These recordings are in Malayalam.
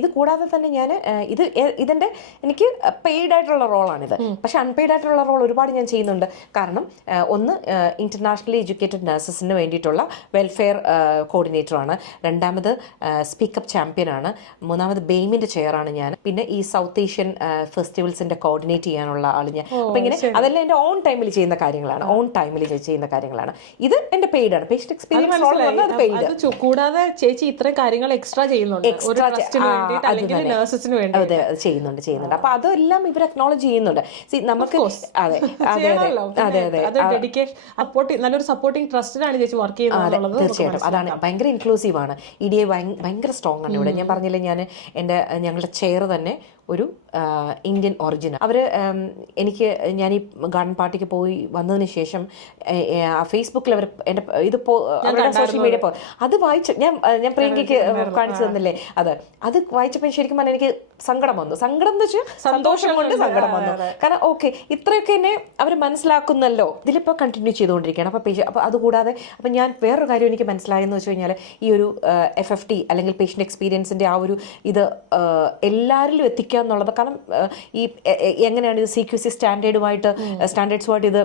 ഇത് കൂടാതെ തന്നെ ഞാൻ ഇതിൻ്റെ എനിക്ക് പെയ്ഡ് ആയിട്ടുള്ള റോളാണിത്. പക്ഷെ അൺപെയ്ഡ് ആയിട്ടുള്ള റോൾ ഒരുപാട് ഞാൻ ചെയ്യുന്നുണ്ട്. കാരണം ഒന്ന് ഇന്റർനാഷണലി എഡ്യൂക്കേറ്റഡ് നഴ്സസിന് വേണ്ടിയിട്ടുള്ള വെൽഫെയർ കോർഡിനേറ്ററാണ്. രണ്ടാമത് സ്പീക്കപ്പ് ചാമ്പ്യനാണ്. മൂന്നാമത് ബെയിമിൻ്റെ ചെയറാണ് ഞാൻ. പിന്നെ ഈ സൗത്ത് ഏഷ്യൻ ഫെസ്റ്റിവൽസിൻ്റെ കോർഡിനേറ്റ് ചെയ്യാനുള്ള ആൾ ഞാൻ. അപ്പം ഇങ്ങനെ അതെല്ലാം എൻ്റെ ഓൺ ടൈമിൽ ചെയ്യുന്ന കാര്യങ്ങളാണ്. ഇത് എൻ്റെ പെയ്ഡ് ആണ്. പേഷ്യന്റ് എക്സ്പീരിയൻസ് റോൾ എന്ന് പറഞ്ഞാൽ പെയ്ഡ്. കൂടാതെ ചേച്ചി ഇത്രയും കാര്യങ്ങൾ എക്സ്ട്രാ ചെയ്യുന്നുണ്ട്. അതെ ചെയ്യുന്നുണ്ട്. അപ്പൊ അതെല്ലാം ഇവർ അക്നോളജ് ചെയ്യുന്നുണ്ട്. നമുക്ക് നല്ലൊരു സപ്പോർട്ടിംഗ് ട്രസ്റ്റിലാണ് ചേച്ചി വർക്ക് ചെയ്യുന്നത്. തീർച്ചയായിട്ടും അതാണ്. ഭയങ്കര ഇൻക്ലൂസീവ് ആണ്. EDA ഭയങ്കര സ്ട്രോങ് ആണ് ഇവിടെ. ഞാൻ പറഞ്ഞില്ലേ, ഞങ്ങളുടെ ചെയർ തന്നെ ഒരു ഇന്ത്യൻ ഒറിജിൻ. അവർ ഞാൻ ഈ ഗാർഡൻ പാർട്ടിക്ക് പോയി വന്നതിന് ശേഷം ഫേസ്ബുക്കിൽ അവർ എൻ്റെ അവരുടെ സോഷ്യൽ മീഡിയ അത് വായിച്ചു. ഞാൻ പ്രിയങ്കയ്ക്ക് കാണിച്ചു തന്നില്ലേ, അത് വായിച്ചപ്പോൾ ശരിക്കും പറഞ്ഞാൽ എനിക്ക് സങ്കടം വന്നു. സങ്കടം എന്ന് വെച്ചാൽ സന്തോഷം കൊണ്ട് സങ്കടം വന്നു. കാരണം ഇത്രയൊക്കെ എന്നെ അവർ മനസ്സിലാക്കുന്നല്ലോ. ഇതിലിപ്പോൾ കണ്ടിന്യൂ ചെയ്തുകൊണ്ടിരിക്കുകയാണ്. അപ്പോൾ അതുകൂടാതെ അപ്പം ഞാൻ വേറൊരു കാര്യം എനിക്ക് മനസ്സിലായെന്ന് വെച്ച് കഴിഞ്ഞാൽ, ഈ ഒരു FFT അല്ലെങ്കിൽ പേഷ്യൻ്റ് എക്സ്പീരിയൻസിൻ്റെ ആ ഒരു ഇത് എല്ലാവരിലും എത്തിക്കുക എന്നുള്ളത്. കാരണം ഈ എങ്ങനെയാണ് ഇത് CQC സ്റ്റാൻഡേർഡ്സുമായിട്ട് ഇത്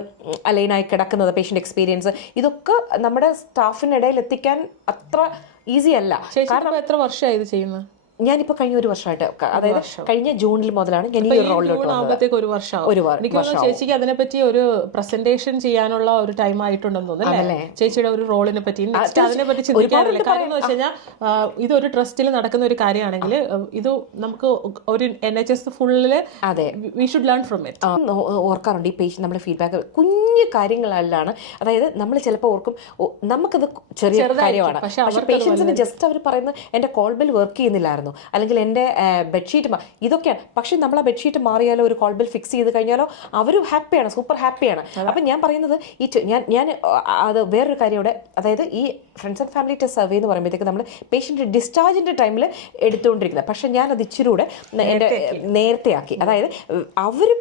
അലൈനായി കിടക്കുന്നത്, പേഷ്യൻ്റ് എക്സ്പീരിയൻസ്, ഇതൊക്കെ നമ്മുടെ സ്റ്റാഫിനിടയിൽ എത്തിക്കാൻ അത്ര ഈസി അല്ല. കാരണം എത്ര വർഷമായി ഇത് ചെയ്യുന്നത്? ഞാനിപ്പോൾ കഴിഞ്ഞ ഒരു വർഷമായിട്ട്, അതായത് കഴിഞ്ഞ ജൂണിൽ മുതലാണ് ഞാൻ ഈ റോളിലോട്ട് വന്നത്. ചേച്ചിക്ക് അതിനെപ്പറ്റി ഒരു പ്രസന്റേഷൻ ചെയ്യാനുള്ള ഒരു ടൈം ആയിട്ടുണ്ടെന്ന് തോന്നുന്നു ചേച്ചിയുടെ ഒരു റോളിനെ പറ്റി. അതിനെപ്പറ്റി ചിന്തിക്കാറില്ല. കാര്യം എന്ന് വെച്ച് കഴിഞ്ഞാൽ ഇതൊരു ട്രസ്റ്റിൽ നടക്കുന്ന ഒരു കാര്യമാണെങ്കിൽ ഇത് നമുക്ക് ഒരു NHS ഫുള്ളില് we should learn from it. ഓർക്കാറുണ്ട് ഈ പേഷ്യൻ്റ് നമ്മുടെ ഫീഡ്ബാക്ക് കുഞ്ഞു കാര്യങ്ങളിലാണ്. അതായത് നമ്മൾ ചിലപ്പോൾ ഓർക്കും നമുക്കത് ചെറിയ കാര്യമാണ്, പക്ഷെ പേഷ്യൻസിന് ജസ്റ്റ് അവർ പറയുന്നത് എൻ്റെ കോൾ ബെൽ വർക്ക് ചെയ്യുന്നില്ലായിരുന്നു, അല്ലെങ്കിൽ എൻ്റെ ബെഡ്ഷീറ്റ് ഇതൊക്കെയാണ്. പക്ഷെ നമ്മൾ ആ ബെഡ്ഷീറ്റ് മാറിയാലോ ഒരു കോൾ ബെൽ ഫിക്സ് ചെയ്ത് കഴിഞ്ഞാലോ അവരും ഹാപ്പിയാണ്, സൂപ്പർ ഹാപ്പിയാണ്. അപ്പം ഞാൻ പറയുന്നത് ഞാൻ അത് വേറൊരു കാര്യം ഇവിടെ, അതായത് ഈ friends and family test survey എന്ന് പറയുമ്പോഴത്തേക്ക് നമ്മൾ പേഷ്യൻ്റ് ഡിസ്ചാർജിൻ്റെ ടൈമിൽ എടുത്തുകൊണ്ടിരിക്കുന്നത്. പക്ഷെ ഞാനത് ഇച്ചിരൂടെ എൻ്റെ നേരത്തെ ആക്കി. അതായത് അവർ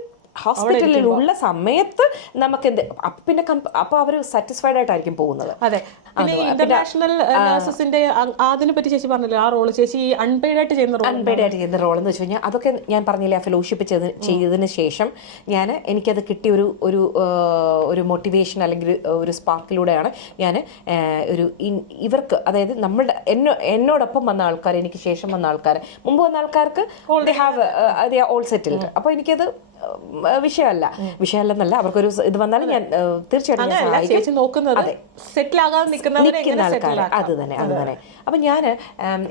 ഹോസ്പിറ്റലിൽ ഉള്ള സമയത്ത് നമുക്ക് പിന്നെ അപ്പോൾ അവർ സാറ്റിസ്ഫൈഡ് ആയിട്ടായിരിക്കും പോകുന്നത്. അതെ. ഇന്റർനാഷണൽ നഴ്സസിന്റെ അതിനെ പറ്റി ചേച്ചി പറഞ്ഞില്ല, ആ റോള് ചേച്ചി അൺപെയ്ഡ് ആയിട്ട് ചെയ്യുന്ന റോൾ എന്ന് വെച്ച് കഴിഞ്ഞാൽ അതൊക്കെ ഞാൻ പറഞ്ഞില്ലേ, ആ ഫെലോഷിപ്പ് ചെയ്തതിന് ശേഷം എനിക്കത് കിട്ടിയ ഒരു മോട്ടിവേഷൻ അല്ലെങ്കിൽ ഒരു സ്പാർക്കിലൂടെയാണ് ഞാൻ ഇവർക്ക്, അതായത് എന്നോടൊപ്പം വന്ന ആൾക്കാർ, എനിക്ക് ശേഷം വന്ന ആൾക്കാർ, മുമ്പ് വന്ന ആൾക്കാർക്ക് ഓൾ സെറ്റിൽഡ്. അപ്പോൾ എനിക്കത് വിഷയമല്ലെന്നല്ല, അവർക്കൊരു ഇത് വന്നാലും ഞാൻ തീർച്ചയായിട്ടും നോക്കുന്നത് സെറ്റിൽ ആകാതെ നിൽക്കുന്ന ആൾക്കാർ. അത് തന്നെ. അപ്പം ഞാൻ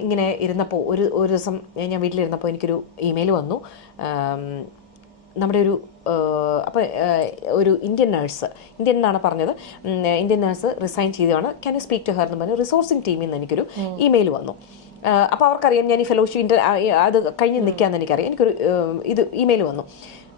ഇങ്ങനെ ഇരുന്നപ്പോൾ ഒരു ദിവസം ഞാൻ വീട്ടിലിരുന്നപ്പോൾ എനിക്കൊരു ഇമെയിൽ വന്നു. നമ്മുടെ ഒരു ഇന്ത്യൻ എന്നാണ് പറഞ്ഞത്, ഇന്ത്യൻ നേഴ്സ് റിസൈൻ ചെയ്തതാണ്, can you speak to her എന്ന് പറഞ്ഞ് റിസോഴ്സിംഗ് ടീമിൽ നിന്ന് എനിക്കൊരു ഇമെയിൽ വന്നു. അപ്പോൾ അവർക്കറിയാം ഞാൻ ഈ ഫെലോഷിപ്പ് അത് കഴിഞ്ഞ് നിൽക്കാമെന്ന് എനിക്കറിയാം. എനിക്കൊരു ഇമെയിൽ വന്നു.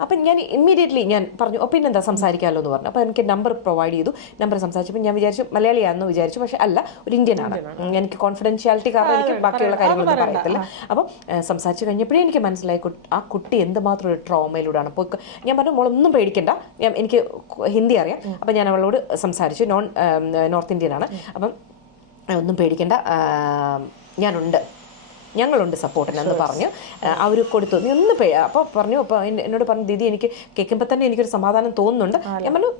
അപ്പം ഞാൻ ഇമ്മീഡിയറ്റ്ലി ഞാൻ പറഞ്ഞു പിന്നെന്താ സംസാരിക്കാമല്ലോ എന്ന് പറഞ്ഞു. അപ്പോൾ എനിക്ക് നമ്പർ പ്രൊവൈഡ് ചെയ്തു. നമ്പർ സംസാരിച്ചപ്പോൾ ഞാൻ വിചാരിച്ചു മലയാളിയാണെന്ന് വിചാരിച്ചു, പക്ഷെ അല്ല, ഒരു ഇന്ത്യൻ ആണ്. എനിക്ക് കോൺഫിഡൻഷ്യാലിറ്റി കാരണം എനിക്ക് ബാക്കിയുള്ള കാര്യങ്ങളൊന്നും പറയത്തില്ല. അപ്പം സംസാരിച്ച് കഴിഞ്ഞപ്പോഴേ എനിക്ക് മനസ്സിലായി ആ കുട്ടി എന്തുമാത്രം ഒരു ട്രോമയിലൂടെയാണ്. അപ്പോൾ ഞാൻ പറഞ്ഞു മോളൊന്നും പേടിക്കണ്ട, എനിക്ക് ഹിന്ദി അറിയാം. അപ്പം ഞാൻ അവളോട് സംസാരിച്ചു. നോർത്ത് ഇന്ത്യൻ ആണ്. അപ്പം ഒന്നും പേടിക്കണ്ട, ഞങ്ങളുണ്ട് സപ്പോർട്ടിനെന്ന് പറഞ്ഞു. അവർ കൊടുത്തു. നീ ഒന്ന് അപ്പോൾ പറഞ്ഞു. അപ്പോൾ എന്നോട് പറഞ്ഞു ദീദി എനിക്ക് കേൾക്കുമ്പോൾ തന്നെ എനിക്കൊരു സമാധാനം തോന്നുന്നുണ്ട്. ഞാൻ പറഞ്ഞു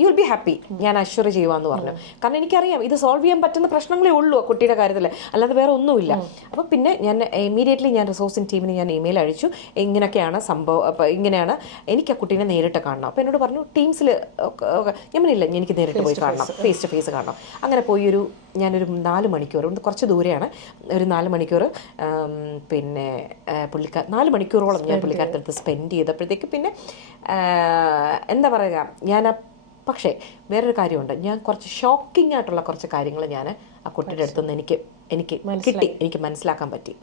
യു വിൽ ബി ഹാപ്പി, ഞാൻ അഷ്വർ ചെയ്യുവാന്ന് പറഞ്ഞു. കാരണം എനിക്കറിയാം ഇത് സോൾവ് ചെയ്യാൻ പറ്റുന്ന പ്രശ്നങ്ങളേ ഉള്ളൂ കുട്ടിയുടെ കാര്യത്തിൽ, അല്ലാതെ വേറെ ഒന്നുമില്ല. അപ്പോൾ പിന്നെ ഞാൻ ഇമ്മീഡിയറ്റ്ലി റിസോഴ്സിംഗ് ടീമിന് ഞാൻ ഇമെയിൽ അയച്ചു. ഇങ്ങനെയൊക്കെയാണ് സംഭവം, അപ്പോൾ ഇങ്ങനെയാണ്, എനിക്ക് ആ കുട്ടീനെ നേരിട്ട് കാണണം. അപ്പോൾ എന്നോട് പറഞ്ഞു ടീംസിൽ ഞാൻ പറഞ്ഞില്ല, എനിക്ക് നേരിട്ട് പോയി കാണണം, ഫേസ് ടു ഫേസ് കാണണം. അങ്ങനെ പോയി ഞാനൊരു 4 മണിക്കൂർ, കുറച്ച് ദൂരെയാണ്, ഒരു 4 മണിക്കൂർ പിന്നെ 4 മണിക്കൂറോളം ഞാൻ പുള്ളിക്കാരത്തടുത്ത് സ്പെൻഡ് ചെയ്തപ്പോഴത്തേക്ക് പിന്നെ എന്താ പറയുക, പക്ഷേ വേറൊരു കാര്യമുണ്ട്, ഞാൻ കുറച്ച് ഷോക്കിംഗ് ആയിട്ടുള്ള കുറച്ച് കാര്യങ്ങൾ ഞാൻ ആ കുട്ടിയുടെ അടുത്തുനിന്ന് എനിക്ക് മനസ്സിലാക്കാൻ പറ്റി.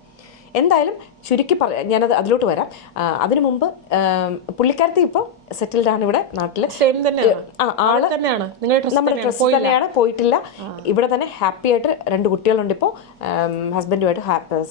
എന്തായാലും ചുരുക്കി ഞാനത് അതിലോട്ട് വരാം. അതിനു മുമ്പ് പുള്ളിക്കാരത്തി ഇപ്പോൾ സെറ്റിൽഡ് ആണ് ഇവിടെ നാട്ടിൽ. ആള് നമ്മുടെ ട്രസ്റ്റ് തന്നെയാണ്, പോയിട്ടില്ല. ഇവിടെ തന്നെ ഹാപ്പി ആയിട്ട് 2 കുട്ടികളുണ്ട്. ഇപ്പോൾ ഹസ്ബൻഡുമായിട്ട്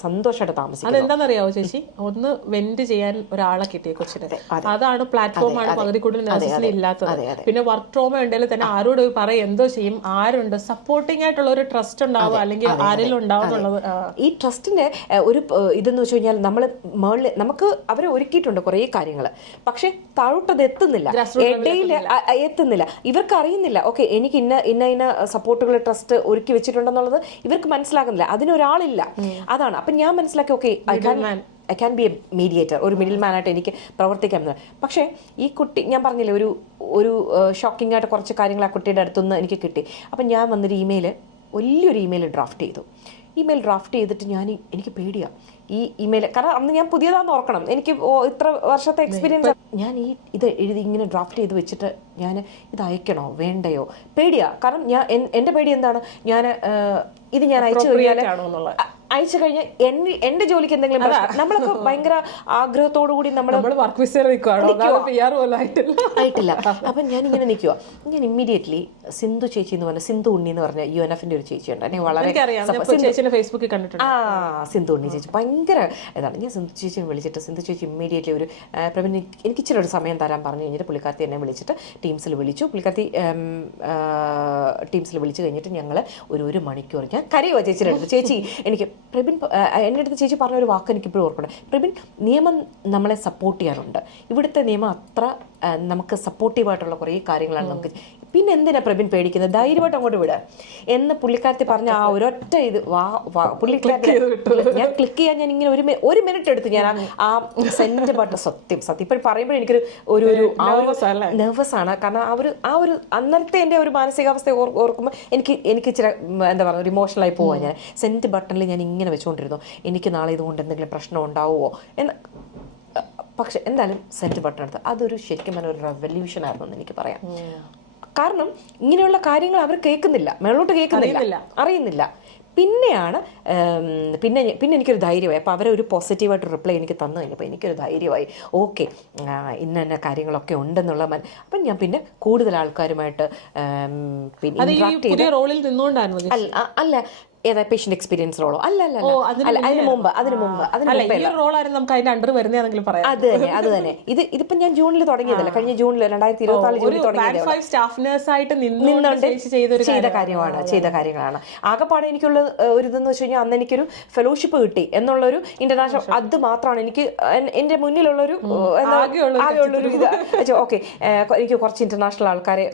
സന്തോഷമായിട്ട് താമസിക്കുന്നത്. അതെന്താണെന്നറിയാവോ ചേച്ചി? ഒന്ന് വെന്റ് ചെയ്യാൻ ഒരാളെ കിട്ടിയ കൊച്ചിനെ, അതാണ് പ്ലാറ്റ്ഫോമാണ് പകുതി കൂടുതൽ നഴ്സസിൽ ഇല്ലാത്തത്. പിന്നെ വർക്ക് ട്രോമ ഉണ്ടെങ്കിൽ തന്നെ ആരോട് പറയും, എന്തോ ചെയ്യും, ആരുണ്ട് സപ്പോർട്ടിംഗ് ആയിട്ടുള്ള ഒരു ട്രസ്റ്റ് ഉണ്ടാവും, അല്ലെങ്കിൽ ആരെങ്കിലും ഉണ്ടാവും എന്നുള്ളത്. ഈ ട്രസ്റ്റിന്റെ ഒരു ഇതെന്ന് വെച്ച് കഴിഞ്ഞാൽ നമ്മൾ മേളിൽ നമുക്ക് അവരെ ഒരുക്കിയിട്ടുണ്ട് കുറേ കാര്യങ്ങൾ, പക്ഷെ താഴോട്ടത് എത്തുന്നില്ല, ഇടയിൽ എത്തുന്നില്ല. ഇവർക്ക് അറിയുന്നില്ല ഓക്കെ എനിക്ക് ഇന്ന സപ്പോർട്ടുകൾ ട്രസ്റ്റ് ഒരുക്കി വെച്ചിട്ടുണ്ടെന്നുള്ളത് ഇവർക്ക് മനസ്സിലാകുന്നില്ല. അതിനൊരാളില്ല, അതാണ്. അപ്പം ഞാൻ മനസ്സിലാക്കി okay I can be A mediator, ഒരു മിഡിൽ മാനായിട്ട് എനിക്ക് പ്രവർത്തിക്കാം. പക്ഷേ ഈ കുട്ടി ഞാൻ പറഞ്ഞില്ലേ ഒരു ഷോക്കിംഗ് ആയിട്ട് കുറച്ച് കാര്യങ്ങൾ ആ കുട്ടിയുടെ അടുത്തുനിന്ന് എനിക്ക് കിട്ടി. അപ്പം ഞാൻ വന്നൊരു വലിയൊരു ഇമെയിൽ ഡ്രാഫ്റ്റ് ചെയ്തു. ഇമെയിൽ ഡ്രാഫ്റ്റ് ചെയ്തിട്ട് എനിക്ക് പേടിയാണ് ഈ ഇമെയിൽ, കാരണം അന്ന് ഞാൻ പുതിയതാണെന്ന് ഓർക്കണം, എനിക്ക് ഇത്ര വർഷത്തെ എക്സ്പീരിയൻസ്. ഞാൻ ഇത് എഴുതി ഇങ്ങനെ ഡ്രാഫ്റ്റ് ചെയ്ത് വെച്ചിട്ട് ഞാൻ ഇത് അയക്കണോ വേണ്ടയോ പേടിയാ. കാരണം എൻ്റെ പേടി എന്താണ്, ഇത് ഞാൻ അയച്ചു കഴിഞ്ഞാൽ എൻ്റെ ജോലിക്ക് എന്തെങ്കിലും നമ്മളൊക്കെ ഭയങ്കര ആഗ്രഹത്തോടു കൂടി ആയിട്ടില്ല. അപ്പം ഞാനിങ്ങനെ നിൽക്കുക. ഞാൻ ഇമ്മീഡിയറ്റ്ലി സിന്ധു ചേച്ചി എന്ന് പറഞ്ഞ സിന്ധു ഉണ്ണി എന്ന് പറഞ്ഞ UNFന്റെ ഒരു ചേച്ചിയുണ്ട്, എന്നെ വളരെ ഫേസ്ബുക്കിൽ കണ്ടിട്ടുണ്ട്. സിന്ധു ഉണ്ണി ചേച്ചി ഭയങ്കര ഇതാണ്. ഞാൻ സിന്ധു ചേച്ചിനെ വിളിച്ചിട്ട് സിന്ധു ചേച്ചി ഇമ്മീഡിയറ്റ്ലി ഒരു പ്രവീൺ എനിക്ക് ഇച്ചിരി ഒരു സമയം തരാൻ പറഞ്ഞു കഴിഞ്ഞിട്ട് പുള്ളിക്കാരത്തി എന്നെ വിളിച്ചിട്ട് ടീംസിൽ വിളിച്ചു. പുള്ളിക്കാരത്തി ടീംസിൽ വിളിച്ചു കഴിഞ്ഞിട്ട് ഞങ്ങൾ ഒരു മണിക്കൂർ ഞാൻ കരയുവാ ചേച്ചിയുടെ അടുത്ത്. ചേച്ചി എനിക്ക് പ്രബിൻ എൻ്റെ അടുത്ത് ചേച്ചി പറഞ്ഞൊരു വാക്ക് എനിക്കിപ്പോഴും ഓർക്കണം. പ്രബിൻ നിയമം നമ്മളെ സപ്പോർട്ട് ചെയ്യാനുണ്ട്, ഇവിടുത്തെ നിയമം അത്ര നമുക്ക് സപ്പോർട്ടീവായിട്ടുള്ള കുറേ കാര്യങ്ങളാണ് നമുക്ക്. പിന്നെ എന്തിനാ പ്രബിൻ പേടിക്കുന്നത്, ധൈര്യമായിട്ട് അങ്ങോട്ട് വിടുക എന്ന് പുള്ളിക്കാരത്തി പറഞ്ഞ ആ ഒരൊറ്റ ഇത് പുള്ളിക്കാരത്തി ഞാൻ ക്ലിക്ക് ചെയ്യാൻ ഞാൻ ഇങ്ങനെ ഒരു മിനിറ്റ് എടുത്ത് ഞാൻ ആ സെൻഡ് ബട്ടൺ സത്യം ഇപ്പോൾ പറയുമ്പോഴും എനിക്കൊരു നെർവസ് ആണ്. കാരണം ആ ഒരു അന്നത്തെ എൻ്റെ ഒരു മാനസികാവസ്ഥ ഓർക്കുമ്പോൾ എനിക്ക് ഇച്ചിരി എന്താ പറയുക ഒരു ഇമോഷണലായി പോവാൻ. ഞാൻ സെൻഡ് ബട്ടണിൽ ഞാൻ ഇങ്ങനെ വെച്ചുകൊണ്ടിരുന്നു, എനിക്ക് നാളെ ഇതുകൊണ്ട് എന്തെങ്കിലും പ്രശ്നം ഉണ്ടാവുമോ എന്ന്. പക്ഷെ എന്തായാലും സെൻഡ് ബട്ടൺ എടുത്ത് അതൊരു ശരിക്കും പറഞ്ഞ ഒരു റെവല്യൂഷൻ ആയിരുന്നു എന്ന് എനിക്ക് പറയാം. കാരണം ഇങ്ങനെയുള്ള കാര്യങ്ങൾ അവർ കേൾക്കുന്നില്ല, മേളോട്ട് കേൾക്കുന്നില്ല, അറിയുന്നില്ല. പിന്നെയാണ് പിന്നെ എനിക്കൊരു ധൈര്യമായി. അപ്പോൾ അവരൊരു പോസിറ്റീവായിട്ട് റിപ്ലൈ എനിക്ക് തന്നു കഴിഞ്ഞപ്പോൾ എനിക്കൊരു ധൈര്യമായി. ഓക്കെ ഇന്ന കാര്യങ്ങളൊക്കെ ഉണ്ടെന്നുള്ള അപ്പം ഞാൻ പിന്നെ കൂടുതൽ ആൾക്കാരുമായിട്ട് പിന്നെ അല്ല ഏതാ പേഷ്യന്റ് എക്സ്പീരിയൻസ് റോളോ അല്ല അതിന് മുമ്പ് അത് തന്നെ ഇതിപ്പോ ഞാൻ ജൂണിൽ തുടങ്ങിയതല്ല, കഴിഞ്ഞ ജൂണിൽ 2024 ജൂണിൽ ചെയ്ത കാര്യങ്ങളാണ്. ആകെപ്പാടെ എനിക്കുള്ള ഒരു ഇതെന്ന് വെച്ച് കഴിഞ്ഞാൽ അന്ന് എനിക്കൊരു ഫെലോഷിപ്പ് കിട്ടി എന്നുള്ളൊരു ഇന്റർനാഷണൽ, അത് മാത്രമാണ് എനിക്ക് എന്റെ മുന്നിലുള്ളൊരു ആകെയുള്ളൊരു ഇത്. ഓക്കെ എനിക്ക് കുറച്ച് ഇന്റർനാഷണൽ ആൾക്കാരെ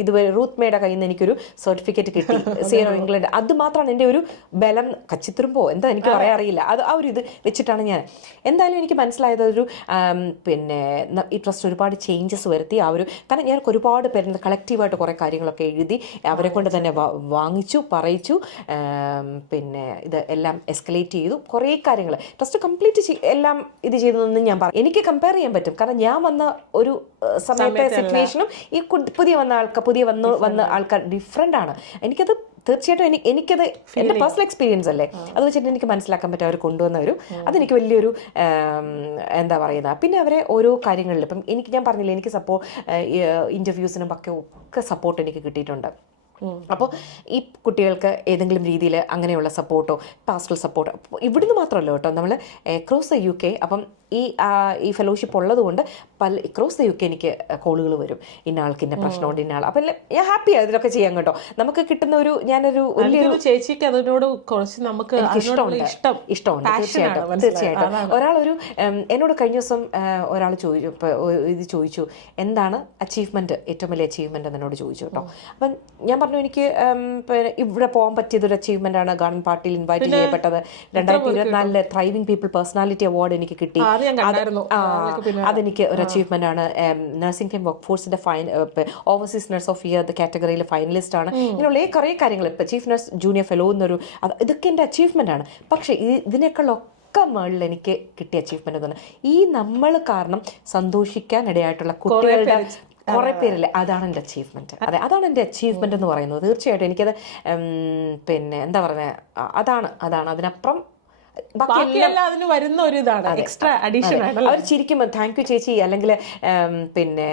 ഇതുവരെ റൂത്ത് മേയുടെ കയ്യിൽ നിന്ന് എനിക്കൊരു സർട്ടിഫിക്കറ്റ് കിട്ടി, സീറോ ഇംഗ്ലണ്ട്. അത് മാത്രമാണ് എൻ്റെ ഒരു ബലം, കച്ചിത്തുരുമ്പോ എന്താ എനിക്ക് പറയാൻ അറിയില്ല. അത് ആ ഒരു ഇത് വെച്ചിട്ടാണ് ഞാൻ എന്തായാലും എനിക്ക് മനസ്സിലായത്. പിന്നെ ഈ ട്രസ്റ്റ് ഒരുപാട് ചേഞ്ചസ് വരുത്തി കാരണം ഞാൻ ഒരുപാട് പേരുടെ കളക്റ്റീവായിട്ട് കുറേ കാര്യങ്ങളൊക്കെ എഴുതി അവരെ കൊണ്ട് തന്നെ വാങ്ങിച്ചു, പറയിച്ചു. പിന്നെ ഇത് എല്ലാം എസ്കലേറ്റ് ചെയ്തു, കുറേ കാര്യങ്ങൾ ട്രസ്റ്റ് കംപ്ലീറ്റ് എല്ലാം ഇത് ചെയ്തതെന്ന് ഞാൻ പറയും. എനിക്ക് കമ്പയർ ചെയ്യാൻ പറ്റും, കാരണം ഞാൻ വന്ന ഒരു സമയത്തെ സിറ്റുവേഷനും ഈ പുതിയ വന്ന ആൾക്കാർ ഡിഫറെൻ്റ് ആണ്. എനിക്കത് തീർച്ചയായിട്ടും എനിക്കത് എൻ്റെ പേഴ്സണൽ എക്സ്പീരിയൻസ് അല്ലേ, അത് വെച്ചിട്ട് എനിക്ക് മനസ്സിലാക്കാൻ പറ്റും അവർ കൊണ്ടുവന്ന അതെനിക്ക് വലിയൊരു എന്താ പറയുക. പിന്നെ അവരെ ഓരോ കാര്യങ്ങളിൽ ഇപ്പം ഞാൻ പറഞ്ഞില്ലേ എനിക്ക് ഇൻ്റർവ്യൂസിനും ഒക്കെ സപ്പോർട്ട് എനിക്ക് കിട്ടിയിട്ടുണ്ട്. അപ്പോൾ ഈ കുട്ടികൾക്ക് ഏതെങ്കിലും രീതിയിൽ അങ്ങനെയുള്ള സപ്പോർട്ടോ പാസ്റ്റൽ സപ്പോർട്ടോ ഇവിടുന്ന് മാത്രമല്ല കേട്ടോ, നമ്മൾ അക്രോസ് ദ UK. അപ്പം ഈ ഫെലോഷിപ്പ് ഉള്ളതുകൊണ്ട് അക്രോസ് ദ UK എനിക്ക് കോളുകൾ വരും, ഇന്ന ആൾക്ക് ഇന്ന പ്രശ്നമുണ്ട്, ഇന്ന ആൾ. അപ്പം ഞാൻ ഹാപ്പിയാണ് ഇതിലൊക്കെ ചെയ്യാൻ കേട്ടോ. നമുക്ക് കിട്ടുന്ന ഞാനൊരു വലിയൊരു ചേച്ചിക്ക് അതിനോട് കുറച്ച് നമുക്ക് ഇഷ്ടമുണ്ട് തീർച്ചയായിട്ടും. എന്നോട് കഴിഞ്ഞ ദിവസം ഒരാൾ ചോദിച്ചു എന്താണ് അച്ചീവ്മെന്റ്, ഏറ്റവും വലിയ അച്ചീവ്മെന്റ് എന്നോട് ചോദിച്ചു കേട്ടോ. അപ്പം ഞാൻ പറഞ്ഞു എനിക്ക് ഇവിടെ പോകാൻ പറ്റിയതൊരു അച്ചീവ്മെന്റ് ആണ്, ഗാർഡൻ പാർട്ടിയിൽ ഇൻവൈറ്റ് ചെയ്യപ്പെട്ടത്. 2024 ത്രൈവിംഗ് പീപ്പിൾ പേഴ്സണാലിറ്റി അവാർഡ് എനിക്ക് കിട്ടി. അതെനിക്ക് ഒരു അച്ചീവ്മെന്റ് ആണ്. നഴ്സിംഗ് ഫെയിം വർക്ക് ഫോഴ്സിന്റെ ഓവർസീസ് നഴ്സ് ഓഫ് ഇയർ കാറ്റഗറിയിൽ ഫൈനലിസ്റ്റ് ആണ്. ഇങ്ങനെയുള്ള കുറേ കാര്യങ്ങൾ ഇപ്പം ചീഫ് നഴ്സ് ജൂനിയർ ഫെലോ ഇതൊക്കെ എൻ്റെ അച്ചീവ്മെന്റ് ആണ്. പക്ഷേ ഇതിനേക്കാളൊക്കെ മുകളിൽ എനിക്ക് കിട്ടിയ അച്ചീവ്മെന്റ് എന്ന് പറഞ്ഞാൽ ഈ നമ്മൾ കാരണം സന്തോഷിക്കാൻ ഇടയായിട്ടുള്ള കുട്ടികളുടെ കുറേ പേരില്ലേ, അതാണ് എൻ്റെ അച്ചീവ്മെന്റ്. അതാണ് എൻ്റെ അച്ചീവ്മെന്റ് എന്ന് പറയുന്നത്. തീർച്ചയായിട്ടും എനിക്കത് പിന്നെ എന്താ പറയുക, അതാണ് അതിനപ്പുറം അതിന് വരുന്ന ഒരു ഇതാണ് എക്സ്ട്രാ അഡീഷൻ. അവർ ചിരിക്കുമ്പോൾ താങ്ക് യു ചേച്ചി, അല്ലെങ്കിൽ പിന്നെ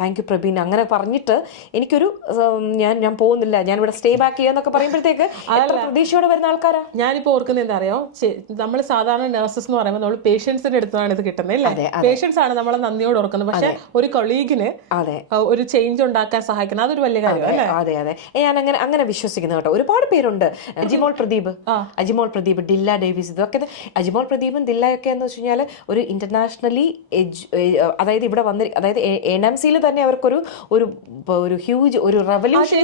താങ്ക് യു പ്രബീൻ അങ്ങനെ പറഞ്ഞിട്ട് എനിക്കൊരു ഞാൻ പോകുന്നില്ല, ഞാൻ ഇവിടെ സ്റ്റേ ബാക്ക് ചെയ്യാന്നൊക്കെ പറയുമ്പോഴത്തേക്ക് പ്രതീക്ഷയോടെ വരുന്ന ആൾക്കാരാ. ഞാനിപ്പോൾ ഓർക്കുന്നത് എന്താ അറിയോ, നമ്മൾ സാധാരണ നഴ്സസ് എന്ന് പറയുമ്പോൾ നമ്മൾ പേഷ്യൻസിന്റെ അടുത്താണ് ഇത് കിട്ടുന്നത് അല്ലേ. പേഷ്യൻസ് ആണ് നമ്മളെ നന്ദിയോട് ഓർക്കുന്നത്. പക്ഷെ ഒരു കൊളീഗിന് ഒരു ചേഞ്ച് ഉണ്ടാക്കാൻ സഹായിക്കുന്നത് അതൊരു വലിയ കാര്യം. അതെ ഞാൻ അങ്ങനെ വിശ്വസിക്കുന്നു കേട്ടോ. ഒരുപാട് പേരുണ്ട്. അജിമോൾ പ്രദീപ്, ഡില്ല ഡേവിസ്, ഇതൊക്കെ അജ്മോൾ പ്രദീപും ദില്ലയൊക്കെ എന്ന് വെച്ച് കഴിഞ്ഞാൽ ഒരു ഇന്റർനാഷണലി അതായത് ഇവിടെ വന്ന് അതായത് NMC-ൽ തന്നെ അവർക്കൊരു ഒരു ഹ്യൂജ് ഒരു റെവല്യൂഷൻ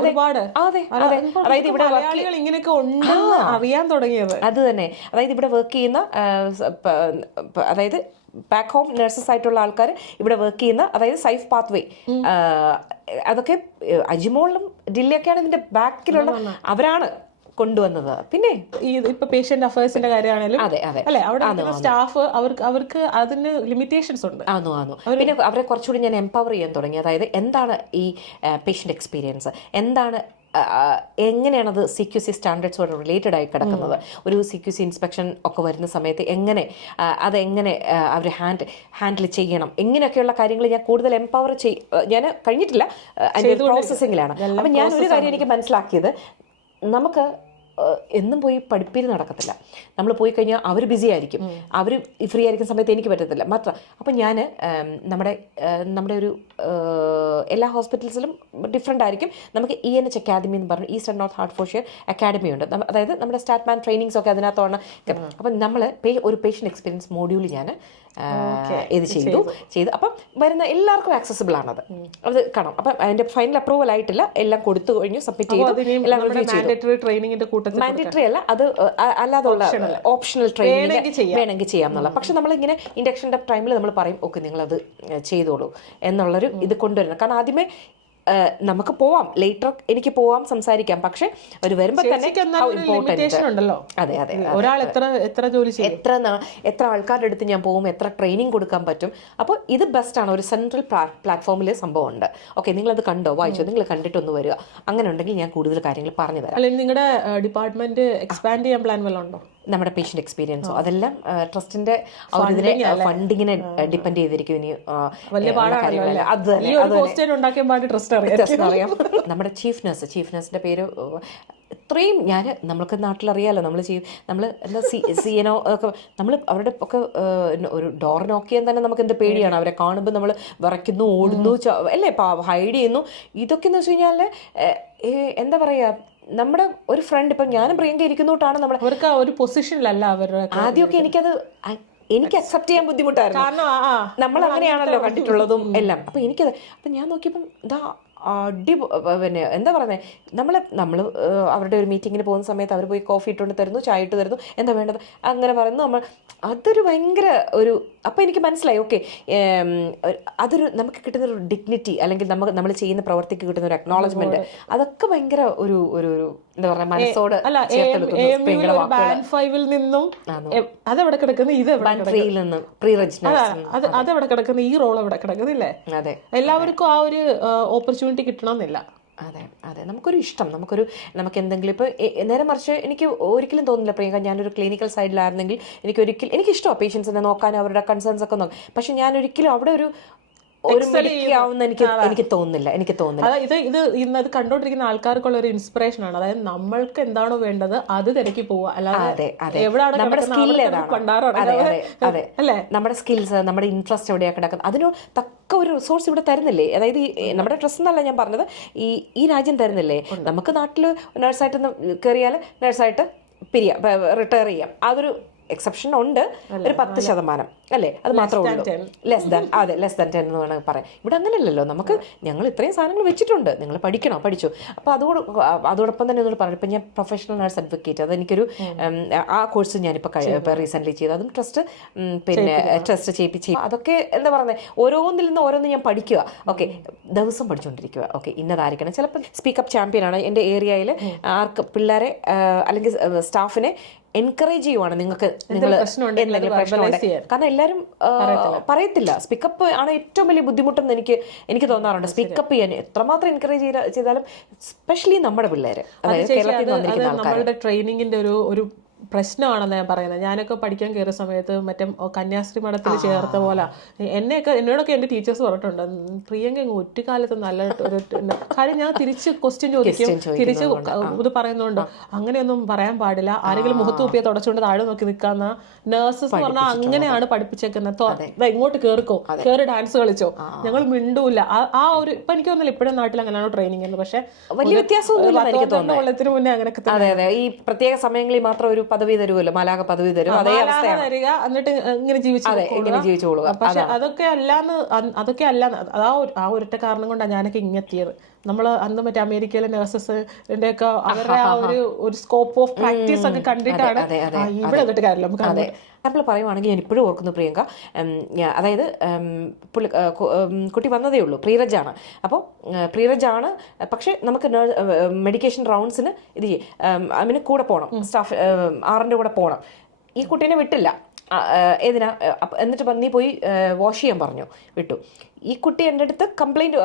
ഒരുപാട് അതായത് ഇവിടെ ഇങ്ങനെയൊക്കെ ഉണ്ടെന്ന് അറിയാൻ തുടങ്ങിയത് അത് തന്നെ. അതായത് ഇവിടെ വർക്ക് ചെയ്യുന്ന അതായത് ബാക്ക് ഹോം നഴ്സസ് ആയിട്ടുള്ള ആൾക്കാർ ഇവിടെ വർക്ക് ചെയ്യുന്ന അതായത് സൈഫ് പാത്വേ അതൊക്കെ അജ്മോളും ഡില്ലയൊക്കെയാണ് ഇതിന്റെ ബാക്കിലുള്ള അവരാണ് കൊണ്ടുവന്നത്. പിന്നെ ഇപ്പൊ പേഷ്യന്റ് അഫയേഴ്സിന്റെ കാര്യമാണെങ്കിലും അതെ അതെ അല്ലെ അവിടെ സ്റ്റാഫ് അവർക്ക് അതിന് ലിമിറ്റേഷൻസ് ഉണ്ട്. പിന്നെ അവരെ കുറച്ചുകൂടി ഞാൻ എംപവർ ചെയ്യാൻ തുടങ്ങി. അതായത് എന്താണ് ഈ പേഷ്യന്റ് എക്സ്പീരിയൻസ്, എന്താണ് എങ്ങനെയാണത് CQC സ്റ്റാൻഡേർഡ്സോട് റിലേറ്റഡ് ആയി കിടക്കുന്നത്, ഒരു CQC ഇൻസ്പെക്ഷൻ ഒക്കെ വരുന്ന സമയത്ത് അതെങ്ങനെ അവർ ഹാൻഡിൽ ചെയ്യണം, ഇങ്ങനെയൊക്കെയുള്ള കാര്യങ്ങൾ ഞാൻ കൂടുതൽ എംപവർ ഞാൻ കഴിഞ്ഞിട്ടില്ല, അതിൻ്റെ പ്രോസസ്സിങ്ങിലാണ്. അപ്പം ഞാൻ ഒരു കാര്യം എനിക്ക് മനസ്സിലാക്കിയത്, നമുക്ക് എന്നും പോയി പഠിപ്പിൽ നടക്കത്തില്ല. നമ്മൾ പോയി കഴിഞ്ഞാൽ അവർ ബിസി ആയിരിക്കും, അവർ ഫ്രീ ആയിരിക്കുന്ന സമയത്ത് എനിക്ക് പറ്റത്തില്ല മാത്രം. അപ്പം ഞാൻ നമ്മുടെ ഒരു എല്ലാ ഹോസ്പിറ്റൽസിലും ഡിഫറെൻ്റ് ആയിരിക്കും. നമുക്ക് ENH അക്കാദമി എന്ന് പറഞ്ഞു ഈസ്റ്റ് ആൻഡ് നോർത്ത് ഹാർട്ട്ഫോർഡ്ഷെയർ അക്കാദമി ഉണ്ട്. അതായത് നമ്മുടെ സ്റ്റാറ്റ്മാൻ ട്രെയിനിങ്സ് ഒക്കെ അതിനകത്താണ്. അപ്പം നമ്മൾ ഒരു പേഷ്യൻ്റ് എക്സ്പീരിയൻസ് മോഡ്യൂൾ ഞാൻ ഇത് ചെയ്തു. അപ്പം വരുന്ന എല്ലാവർക്കും ആക്സസിബിൾ ആണത്, അത് കാണാം. അപ്പം അതിന്റെ ഫൈനൽ അപ്രൂവൽ ആയിട്ടില്ല, എല്ലാം കൊടുത്തു കഴിഞ്ഞു, സബ്മിറ്റ് ചെയ്തു, എല്ലാം മാൻഡേറ്ററി അല്ല, അത് അല്ലാതുള്ള ഓപ്ഷണൽ ട്രെയിനിങ് വേണമെങ്കിൽ ചെയ്യാമെന്നുള്ള. പക്ഷെ നമ്മളിങ്ങനെ ഇൻഡക്ഷൻ്റെ ടൈമിൽ നമ്മൾ പറയും ഓക്കെ നിങ്ങളത് ചെയ്തോളൂ എന്നുള്ളൊരു ഇത് കൊണ്ടുവരണം. കാരണം ആദ്യമേ നമുക്ക് പോവാം, ലേറ്റർ എനിക്ക് പോവാം, സംസാരിക്കാം, പക്ഷെ അവർ വരുമ്പോൾ തന്നെ അതെ അതെ ഒരാൾ എത്ര ജോലി ചെയ്യും, എത്ര ആൾക്കാരുടെ അടുത്ത് ഞാൻ പോകും, എത്ര ട്രെയിനിങ് കൊടുക്കാൻ പറ്റും. അപ്പോൾ ഇത് ബെസ്റ്റാണ്. ഒരു സെൻട്രൽ പ്ലാറ്റ്ഫോമിൽ സംഭവം ഉണ്ട്. ഓക്കെ നിങ്ങളത് കണ്ടോ, വായിച്ചോ, നിങ്ങൾ കണ്ടിട്ടൊന്ന് വരിക, അങ്ങനെ ഉണ്ടെങ്കിൽ ഞാൻ കൂടുതൽ കാര്യങ്ങൾ പറഞ്ഞു തരാം. അല്ലെങ്കിൽ നിങ്ങളുടെ ഡിപ്പാർട്ട്മെന്റ് എക്സ്പാൻഡ് ചെയ്യാൻ പ്ലാൻ വല്ലതും ഉണ്ടോ? നമ്മുടെ പേഷ്യന്റ് എക്സ്പീരിയൻസോ അതെല്ലാം ട്രസ്റ്റിന്റെ ഫണ്ടിങ്ങിനെ ഡിപ്പെൻഡ് ചെയ്തിരിക്കും. ഇനി അറിയാം. നമ്മുടെ ചീഫ് നഴ്സിന്റെ പേര് ഇത്രയും നമ്മൾക്ക് നാട്ടിലറിയാലോ, നമ്മൾ എന്താ CNO ഒക്കെ നമ്മൾ അവരുടെ ഒക്കെ ഒരു ഡോർ നോക്ക് ചെയ്യാൻ തന്നെ നമുക്ക് എന്ത് പേടിയാണ്. അവരെ കാണുമ്പോൾ നമ്മൾ വിറയ്ക്കുന്നു, ഓടുന്നു, അല്ലേ, ഹൈഡ് ചെയ്യുന്നു. ഇതൊക്കെ എന്ന് വെച്ച് കഴിഞ്ഞാൽ എന്താ പറയുക, നമ്മുടെ ഒരു ഫ്രണ്ട്, ഇപ്പം ഞാനും പ്രിയങ്ക ഇരിക്കുന്നോട്ടാണ് നമ്മൾ അവർക്ക് ഒരു പൊസിഷനിലല്ല അവരുടെ. ആദ്യമൊക്കെ എനിക്ക് അക്സെപ്റ്റ് ചെയ്യാൻ ബുദ്ധിമുട്ടായിരുന്നു, കാരണം നമ്മൾ അങ്ങനെയാണല്ലോ കണ്ടിട്ടുള്ളതും എല്ലാം. അപ്പം എനിക്കത് അപ്പം ഞാൻ നോക്കിയപ്പം പിന്നെ എന്താ പറയുന്നത്, നമ്മൾ അവരുടെ ഒരു മീറ്റിങ്ങിന് പോകുന്ന സമയത്ത് അവർ പോയി കോഫി ഇട്ടുകൊണ്ട് തരുന്നു, ചായ ഇട്ട് തരുന്നു, എന്താ വേണ്ടത് അങ്ങനെ പറയുന്നു. അതൊരു ഭയങ്കര ഒരു, അപ്പം എനിക്ക് മനസ്സിലായി ഓക്കെ അതൊരു നമുക്ക് കിട്ടുന്നൊരു ഡിഗ്നിറ്റി, അല്ലെങ്കിൽ നമ്മൾ ചെയ്യുന്ന പ്രവർത്തിക്ക് കിട്ടുന്ന ഒരു അക്നോളജ്മെന്റ്, അതൊക്കെ ഭയങ്കര ഒരു എന്താ പറയുക മനസ്സോട് അതെവിടെ കിടക്കുന്നു, അതെവിടെ കിടക്കുന്നു, ഈ റോൾ എവിടെ കിടക്കുന്നില്ലേ? അതെ, എല്ലാവർക്കും ആ ഒരു ഓപ്പർച്യൂണിറ്റി കിട്ടണമെന്നില്ല. അതെ അതെ, നമുക്ക് എന്തെങ്കിലും ഇപ്പോൾ നേരെ മറിച്ച് എനിക്ക് ഒരിക്കലും തോന്നില്ല പ്രിയങ്ക, ഞാനൊരു ക്ലിനിക്കൽ സൈഡിലായിരുന്നെങ്കിൽ എനിക്കിഷ്ടമാണ് പേഷ്യൻസിനെ നോക്കാനും അവരുടെ കൺസേൺസ് ഒക്കെ നോക്കാം. പക്ഷെ ഞാൻ ഒരിക്കലും അവിടെ ഒരു എനിക്ക് തോന്നുന്നില്ല. ഇത് ഇന്നത് കണ്ടോണ്ടിരിക്കുന്ന ആൾക്കാർക്കുള്ള ഒരു ഇൻസ്പിറേഷൻ ആണ്. അതായത് നമ്മൾക്ക് എന്താണോ വേണ്ടത് അത് തിരക്കി പോവുക, അല്ലാതെ നമ്മുടെ സ്കിൽസ്, നമ്മുടെ ഇൻട്രസ്റ്റ് എവിടെയാണ് കിടക്കുന്നത്, അതിന് തക്ക ഒരു റിസോഴ്സ് ഇവിടെ തരുന്നില്ലേ? അതായത് നമ്മുടെ ട്രസ്റ്റ് എന്നല്ല ഞാൻ പറഞ്ഞത്, ഈ രാജ്യം തരുന്നില്ലേ? നമുക്ക് നാട്ടിൽ നഴ്സായിട്ട് കയറിയാൽ നഴ്സായിട്ട് റിട്ടയർ ചെയ്യാം, അതൊരു എക്സെപ്ഷൻ ഉണ്ട്, ഒരു 10% അല്ലേ, അത് മാത്രമേ ഉള്ളൂ. ലെസ് ദാൻ 10 എന്ന് വേണമെങ്കിൽ പറയാം. ഇവിടെ അങ്ങനെയല്ലല്ലോ, ഞങ്ങൾ ഇത്രയും സാധനങ്ങൾ വെച്ചിട്ടുണ്ട്, നിങ്ങൾ പഠിച്ചു. അപ്പോൾ അതോടൊപ്പം തന്നെ ഒന്നുകൂടി പറഞ്ഞു, ഇപ്പം ഞാൻ പ്രൊഫഷണൽ നഴ്സ് അഡ്വക്കേറ്റ്, അതെനിക്കൊരു ആ കോഴ്സ് ഞാനിപ്പോൾ റീസെൻ്റ്ലി ചെയ്തു, അതും ട്രസ്റ്റ് ചെയ്യിപ്പിച്ച്. അതൊക്കെ എന്താ പറയുന്നത്, ഓരോന്നിൽ നിന്ന് ഓരോന്ന് ഞാൻ പഠിക്കുക. ഓക്കെ, ദിവസം പഠിച്ചുകൊണ്ടിരിക്കുക. ഓക്കെ, ഇന്നതായിരിക്കണം. ചിലപ്പോൾ സ്പീക്കപ്പ് ചാമ്പ്യനാണ് എൻ്റെ ഏരിയയിൽ, ആർക്ക് പിള്ളേരെ അല്ലെങ്കിൽ സ്റ്റാഫിനെ എൻകറേജ് ചെയ്യുവാണ്, നിങ്ങൾ എന്തെങ്കിലും പ്രശ്നമുണ്ട്. കാരണം എല്ലാവരും പറയത്തില്ല. സ്പീക്കപ്പ് ആണ് ഏറ്റവും വലിയ ബുദ്ധിമുട്ടെന്ന് എനിക്ക് തോന്നാറുണ്ട്. സ്പീക്കപ്പ് ചെയ്യാൻ എത്രമാത്രം എൻകറേജ് ചെയ്താലും, സ്പെഷ്യലി നമ്മുടെ പിള്ളേര്, അതായത് കേരളത്തിൽ വന്നിരിക്കുന്ന ആൾക്കാർ, ട്രെയിനിങ്ങിന്റെ ഒരു പ്രശ്നമാണെന്ന് ഞാൻ പറയുന്നത്. ഞാനൊക്കെ പഠിക്കാൻ കയറിയ സമയത്ത് മറ്റേ കന്യാസ്ത്രീ മഠത്തിൽ ചേർത്ത പോലെ എന്നോടൊക്കെ എൻ്റെ ടീച്ചേഴ്സ് പറഞ്ഞിട്ടുണ്ട്, പ്രിയങ്ക ഒറ്റ കാലത്ത് നല്ല ഒരു കാര്യം. ഞാൻ തിരിച്ച് ക്വസ്റ്റ്യൻ ചോദിക്കും, തിരിച്ച് ഇത് പറയുന്നുണ്ട്, അങ്ങനെയൊന്നും പറയാൻ പാടില്ല, ആരെങ്കിലും മുഖത്ത് കുപ്പിയെ തുടച്ചുകൊണ്ട് താഴെ നോക്കി നിൽക്കാന്ന നേഴ്സസ് എന്ന് പറഞ്ഞാൽ അങ്ങനെയാണ് പഠിപ്പിച്ചേക്കുന്നത്. ഇങ്ങോട്ട് കേറിക്കോ, കേറി ഡാൻസ് കളിച്ചോ, ഞങ്ങൾ മിണ്ടൂല. ആ ഒരു ഇപ്പൊ എനിക്ക് തോന്നുന്നില്ല ഇപ്പോഴും നാട്ടിൽ അങ്ങനെയാണ് ട്രെയിനിങ് എന്ന്. പക്ഷെ വലിയ വ്യത്യാസമൊന്നും വെള്ളത്തിന് മുന്നേ അങ്ങനെയൊക്കെ അതെ അതെ, ഈ പ്രത്യേക സമയങ്ങളിൽ മാത്രം ഒരു പദവി തരുമല്ലോ, മാലാക പദവി തരും, അതേ അവസ്ഥയാണ് തരിക, എന്നിട്ട് ഇങ്ങനെ ജീവിച്ചോളൂ. പക്ഷെ അതൊക്കെ അല്ലാന്ന് ആ ഒരൊറ്റ കാരണം കൊണ്ടാണ് ഞാനൊക്കെ ഇങ്ങെത്തിയത്. നമ്മൾ അന്ന് മറ്റേ അമേരിക്കയിലെ നഴ്സസിന്റെ ഒക്കെ അവരുടെ ആ ഒരു സ്കോപ്പ് ഓഫ് പ്രാക്ടീസ് ഒക്കെ കണ്ടിട്ടാണ് ഇവിടെ എന്നിട്ട് കാര്യമില്ല നമുക്ക്. അതെ, അപ്പോൾ പറയുവാണെങ്കിൽ ഞാൻ ഇപ്പോഴും ഓർക്കുന്നു പ്രിയങ്ക, അതായത് കുട്ടി വന്നതേ ഉള്ളൂ, പ്രീറജാണ്. അപ്പോൾ പ്രീറജാണ്, പക്ഷേ നമുക്ക് മെഡിക്കേഷൻ റൗണ്ട്സിന് ഇത് അതിന് കൂടെ പോകണം, സ്റ്റാഫ് 6ൻ്റെ കൂടെ പോകണം. ഈ കുട്ടീനെ വിട്ടില്ല. ഏതിനാ? എന്നിട്ട് നീ പോയി വാഷ് ചെയ്യാൻ പറഞ്ഞു, വിട്ടു. ഈ കുട്ടി എൻ്റെ അടുത്ത് കംപ്ലൈൻറ്റ്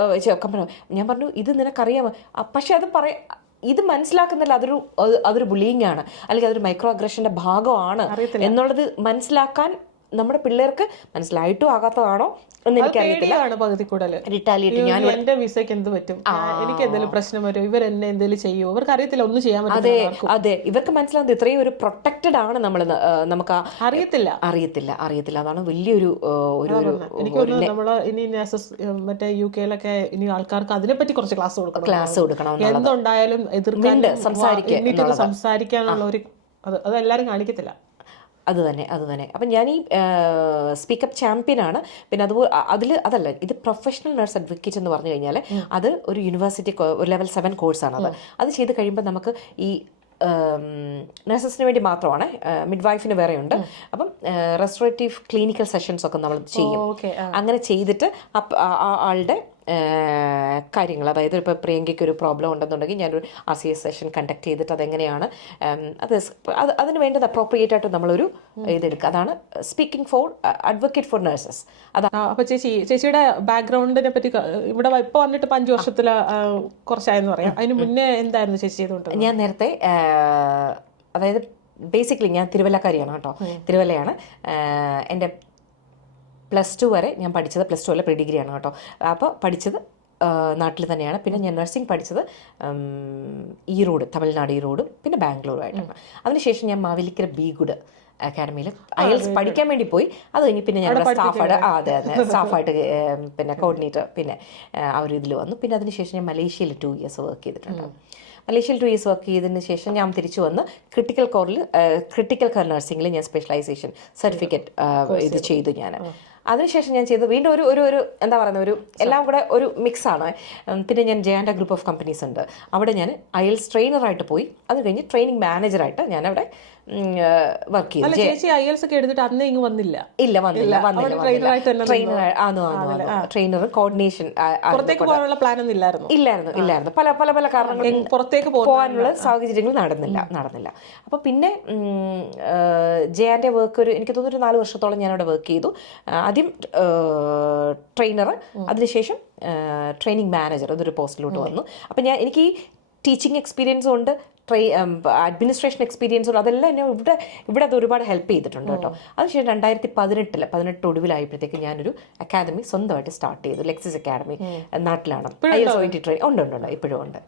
ഞാൻ പറഞ്ഞു, ഇത് നിനക്കറിയാമോ? പക്ഷെ അത് ഇത് മനസ്സിലാക്കുന്നില്ല, അതൊരു ബുള്ളിയിങ് ആണ്, അല്ലെങ്കിൽ അതൊരു മൈക്രോ അഗ്രഷൻ്റെ ഭാഗമാണ് എന്നുള്ളത് മനസ്സിലാക്കാൻ നമ്മുടെ പിള്ളേർക്ക് മനസ്സിലായിട്ടും ആകാത്തതാണോ എന്ന് എനിക്കറിയത്തില്ല. എന്റെ വിസയ്ക്ക് എന്ത് പറ്റും, എനിക്ക് എന്തെങ്കിലും പ്രശ്നം വരും, ഇവർ എന്നെ എന്തെങ്കിലും ചെയ്യും, ഇവർക്ക് അറിയത്തില്ല, ഒന്നും ചെയ്യാൻ പറ്റില്ല. അതെ, ഇവർക്ക് മനസ്സിലാകുന്നത് ഇത്രയും ഒരു പ്രൊട്ടക്റ്റഡ് ആണ് നമ്മൾ, നമുക്ക് അറിയത്തില്ല. അതാണ് വലിയൊരു എനിക്ക് തോന്നുന്നു നമ്മള് ഇനി മറ്റേ UK-ലൊക്കെ ഇനി ആൾക്കാർക്ക് അതിനെപ്പറ്റി കുറച്ച് ക്ലാസ് കൊടുക്കണം. എന്തുണ്ടായാലും എതിർക്കാൻ സംസാരിക്കാനുള്ള ഒരു അതെല്ലാരും കാണിക്കത്തില്ല. അത് തന്നെ. അപ്പം ഞാൻ ഈ സ്പീക്കപ്പ് ചാമ്പ്യനാണ്. പിന്നെ അതുപോലെ അതല്ല, ഇത് പ്രൊഫഷണൽ നഴ്സ് അഡ്വക്കേറ്റ് എന്ന് പറഞ്ഞു കഴിഞ്ഞാൽ അത് ഒരു യൂണിവേഴ്സിറ്റി ഒരു ലെവൽ 7 കോഴ്സാണ്. അത് ചെയ്ത് കഴിയുമ്പോൾ നമുക്ക് ഈ നഴ്സസിന് വേണ്ടി മാത്രമാണ്, മിഡ് വൈഫിന് വേറെ ഉണ്ട്. അപ്പം റെസ്റ്റോറേറ്റീവ് ക്ലിനിക്കൽ സെഷൻസ് ഒക്കെ നമ്മൾ ചെയ്യും. അങ്ങനെ ചെയ്തിട്ട് ആളുടെ കാര്യങ്ങൾ, അതായത് ഇപ്പോൾ പ്രിയങ്കയ്ക്ക് ഒരു പ്രോബ്ലം ഉണ്ടെന്നുണ്ടെങ്കിൽ ഞാനൊരു RCS സെഷൻ കണ്ടക്ട് ചെയ്തിട്ട് അതെങ്ങനെയാണ് അതിന് വേണ്ടത് അപ്രോപ്രിയേറ്റ് ആയിട്ട് നമ്മളൊരു ഇതെടുക്കുക. അതാണ് speaking for advocate four nurses. അപ്പോൾ ചേച്ചിയുടെ ബാക്ക്ഗ്രൗണ്ടിനെ പറ്റി ഇവിടെ ഇപ്പോൾ വന്നിട്ട് 5 വർഷത്തിൽ കുറച്ചായെന്ന് പറയാം. അതിന് മുന്നേ എന്തായിരുന്നു ചേച്ചി ചെയ്തുകൊണ്ട്? ഞാൻ നേരത്തെ അതായത് ബേസിക്കലി ഞാൻ തിരുവല്ലക്കാരിയാണ് കേട്ടോ, തിരുവല്ലയാണ്. എൻ്റെ +2 വരെ ഞാൻ പഠിച്ചത്, +2 അല്ല പ്രീ ഡിഗ്രിയാണ് കേട്ടോ. അപ്പോൾ പഠിച്ചത് നാട്ടിൽ തന്നെയാണ്. പിന്നെ ഞാൻ നഴ്സിംഗ് പഠിച്ചത് ഈറോഡ്, തമിഴ്നാട് ഈറോഡും പിന്നെ ബാംഗ്ലൂരുമായിട്ടാണ്. അതിനുശേഷം ഞാൻ മാവേലിക്കര ബി-ഗുഡ് അക്കാഡമിയിൽ IELTS പഠിക്കാൻ വേണ്ടി പോയി. അത് കഴിഞ്ഞ് പിന്നെ ഞങ്ങളുടെ സ്റ്റാഫായിട്ട് പിന്നെ കോർഡിനേറ്റർ പിന്നെ ആ ഒരു ഇതിൽ വന്നു. പിന്നെ അതിനുശേഷം ഞാൻ മലേഷ്യയിൽ 2 ഇയേഴ്സ് വർക്ക് ചെയ്തിട്ടുണ്ട്. മലേഷ്യയിൽ 2 ഇയേഴ്സ് വർക്ക് ചെയ്തതിന് ശേഷം ഞാൻ തിരിച്ചു വന്ന് ക്രിട്ടിക്കൽ കെയർ നഴ്സിംഗിൽ ഞാൻ സ്പെഷ്യലൈസേഷൻ സർട്ടിഫിക്കറ്റ് ഇത് ചെയ്തു. ഞാൻ അതിനുശേഷം ഞാൻ ചെയ്തത് വീണ്ടും ഒരു എന്താ പറയുന്നത്, ഒരു എല്ലാം കൂടെ ഒരു മിക്സാണ്. പിന്നെ ഞാൻ ജയാൻഡ ഗ്രൂപ്പ് ഓഫ് കമ്പനീസ് ഉണ്ട്, അവിടെ ഞാൻ IELTS ട്രെയിനറായിട്ട് പോയി. അത് കഴിഞ്ഞ് ട്രെയിനിങ് മാനേജറായിട്ട് ഞാൻ അവിടെ വർക്ക് ചെയ്തു. ട്രെയിനർ കോർഡിനേഷൻ ഇല്ലായിരുന്നു. പല കാരണങ്ങളും പുറത്തേക്ക് പോകാനുള്ള സാഹചര്യങ്ങൾ നടന്നില്ല. അപ്പൊ പിന്നെ ജയാന്റെ വർക്ക് എനിക്ക് തോന്നുന്നു 4 വർഷത്തോളം ഞാൻ അവിടെ വർക്ക് ചെയ്തു. ആദ്യം ട്രെയിനർ, അതിനുശേഷം ട്രെയിനിങ് മാനേജർ, അതൊരു പോസ്റ്റിലോട്ട് വന്നു. അപ്പം എനിക്ക് ഈ ടീച്ചിങ് എക്സ്പീരിയൻസും ഉണ്ട്, അഡ്മിനിസ്ട്രേഷൻ എക്സ്പീരിയൻസും, അതെല്ലാം എന്നെ ഇവിടെ അത് ഒരുപാട് ഹെൽപ്പ് ചെയ്തിട്ടുണ്ട് കേട്ടോ. അതിനുശേഷം 2018 ഒടുവിലായപ്പോഴത്തേക്ക് ഞാനൊരു അക്കാദമി സ്വന്തമായിട്ട് സ്റ്റാർട്ട് ചെയ്തു, ലെക്സിസ് അക്കാദമി. നാട്ടിലാണ് ഉണ്ട്, ഇപ്പോഴും ഉണ്ട്.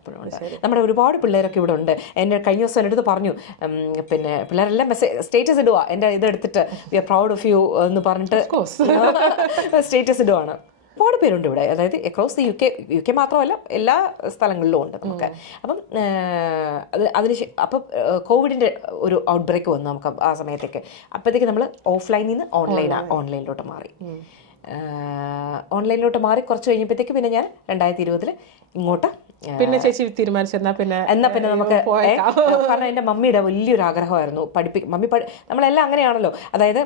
നമ്മുടെ ഒരുപാട് പിള്ളേരൊക്കെ ഇവിടെ ഉണ്ട്. എൻ്റെ കഴിഞ്ഞ ദിവസം എൻ്റെ അടുത്ത് പറഞ്ഞു, പിന്നെ പിള്ളേരെല്ലാം സ്റ്റേറ്റസ് ഇടുക, എൻ്റെ ഇതെടുത്തിട്ട് we are proud of you എന്ന് പറഞ്ഞിട്ട് സ്റ്റേറ്റസ് ഇടുവാണ്. ഒരുപാട് പേരുണ്ട് ഇവിടെ, അതായത് അക്രോസ് ദി UK മാത്രമല്ല എല്ലാ സ്ഥലങ്ങളിലും ഉണ്ട് നമുക്ക്. അപ്പം അപ്പം കോവിഡിൻ്റെ ഒരു ഔട്ട് ബ്രേക്ക് വന്നു നമുക്ക് ആ സമയത്തേക്ക്. അപ്പോഴത്തേക്ക് നമ്മൾ ഓഫ്ലൈനിൽ നിന്ന് ഓൺലൈനിലോട്ട് മാറി. കുറച്ച് കഴിഞ്ഞപ്പോഴത്തേക്ക് പിന്നെ ഞാൻ 2020 ഇങ്ങോട്ട് പിന്നെ ചേച്ചി തീരുമാനിച്ചു എന്നാ പിന്നെ നമുക്ക്, കാരണം എൻ്റെ മമ്മിയുടെ വലിയൊരു ആഗ്രഹമായിരുന്നു നമ്മളെല്ലാം അങ്ങനെയാണല്ലോ, അതായത്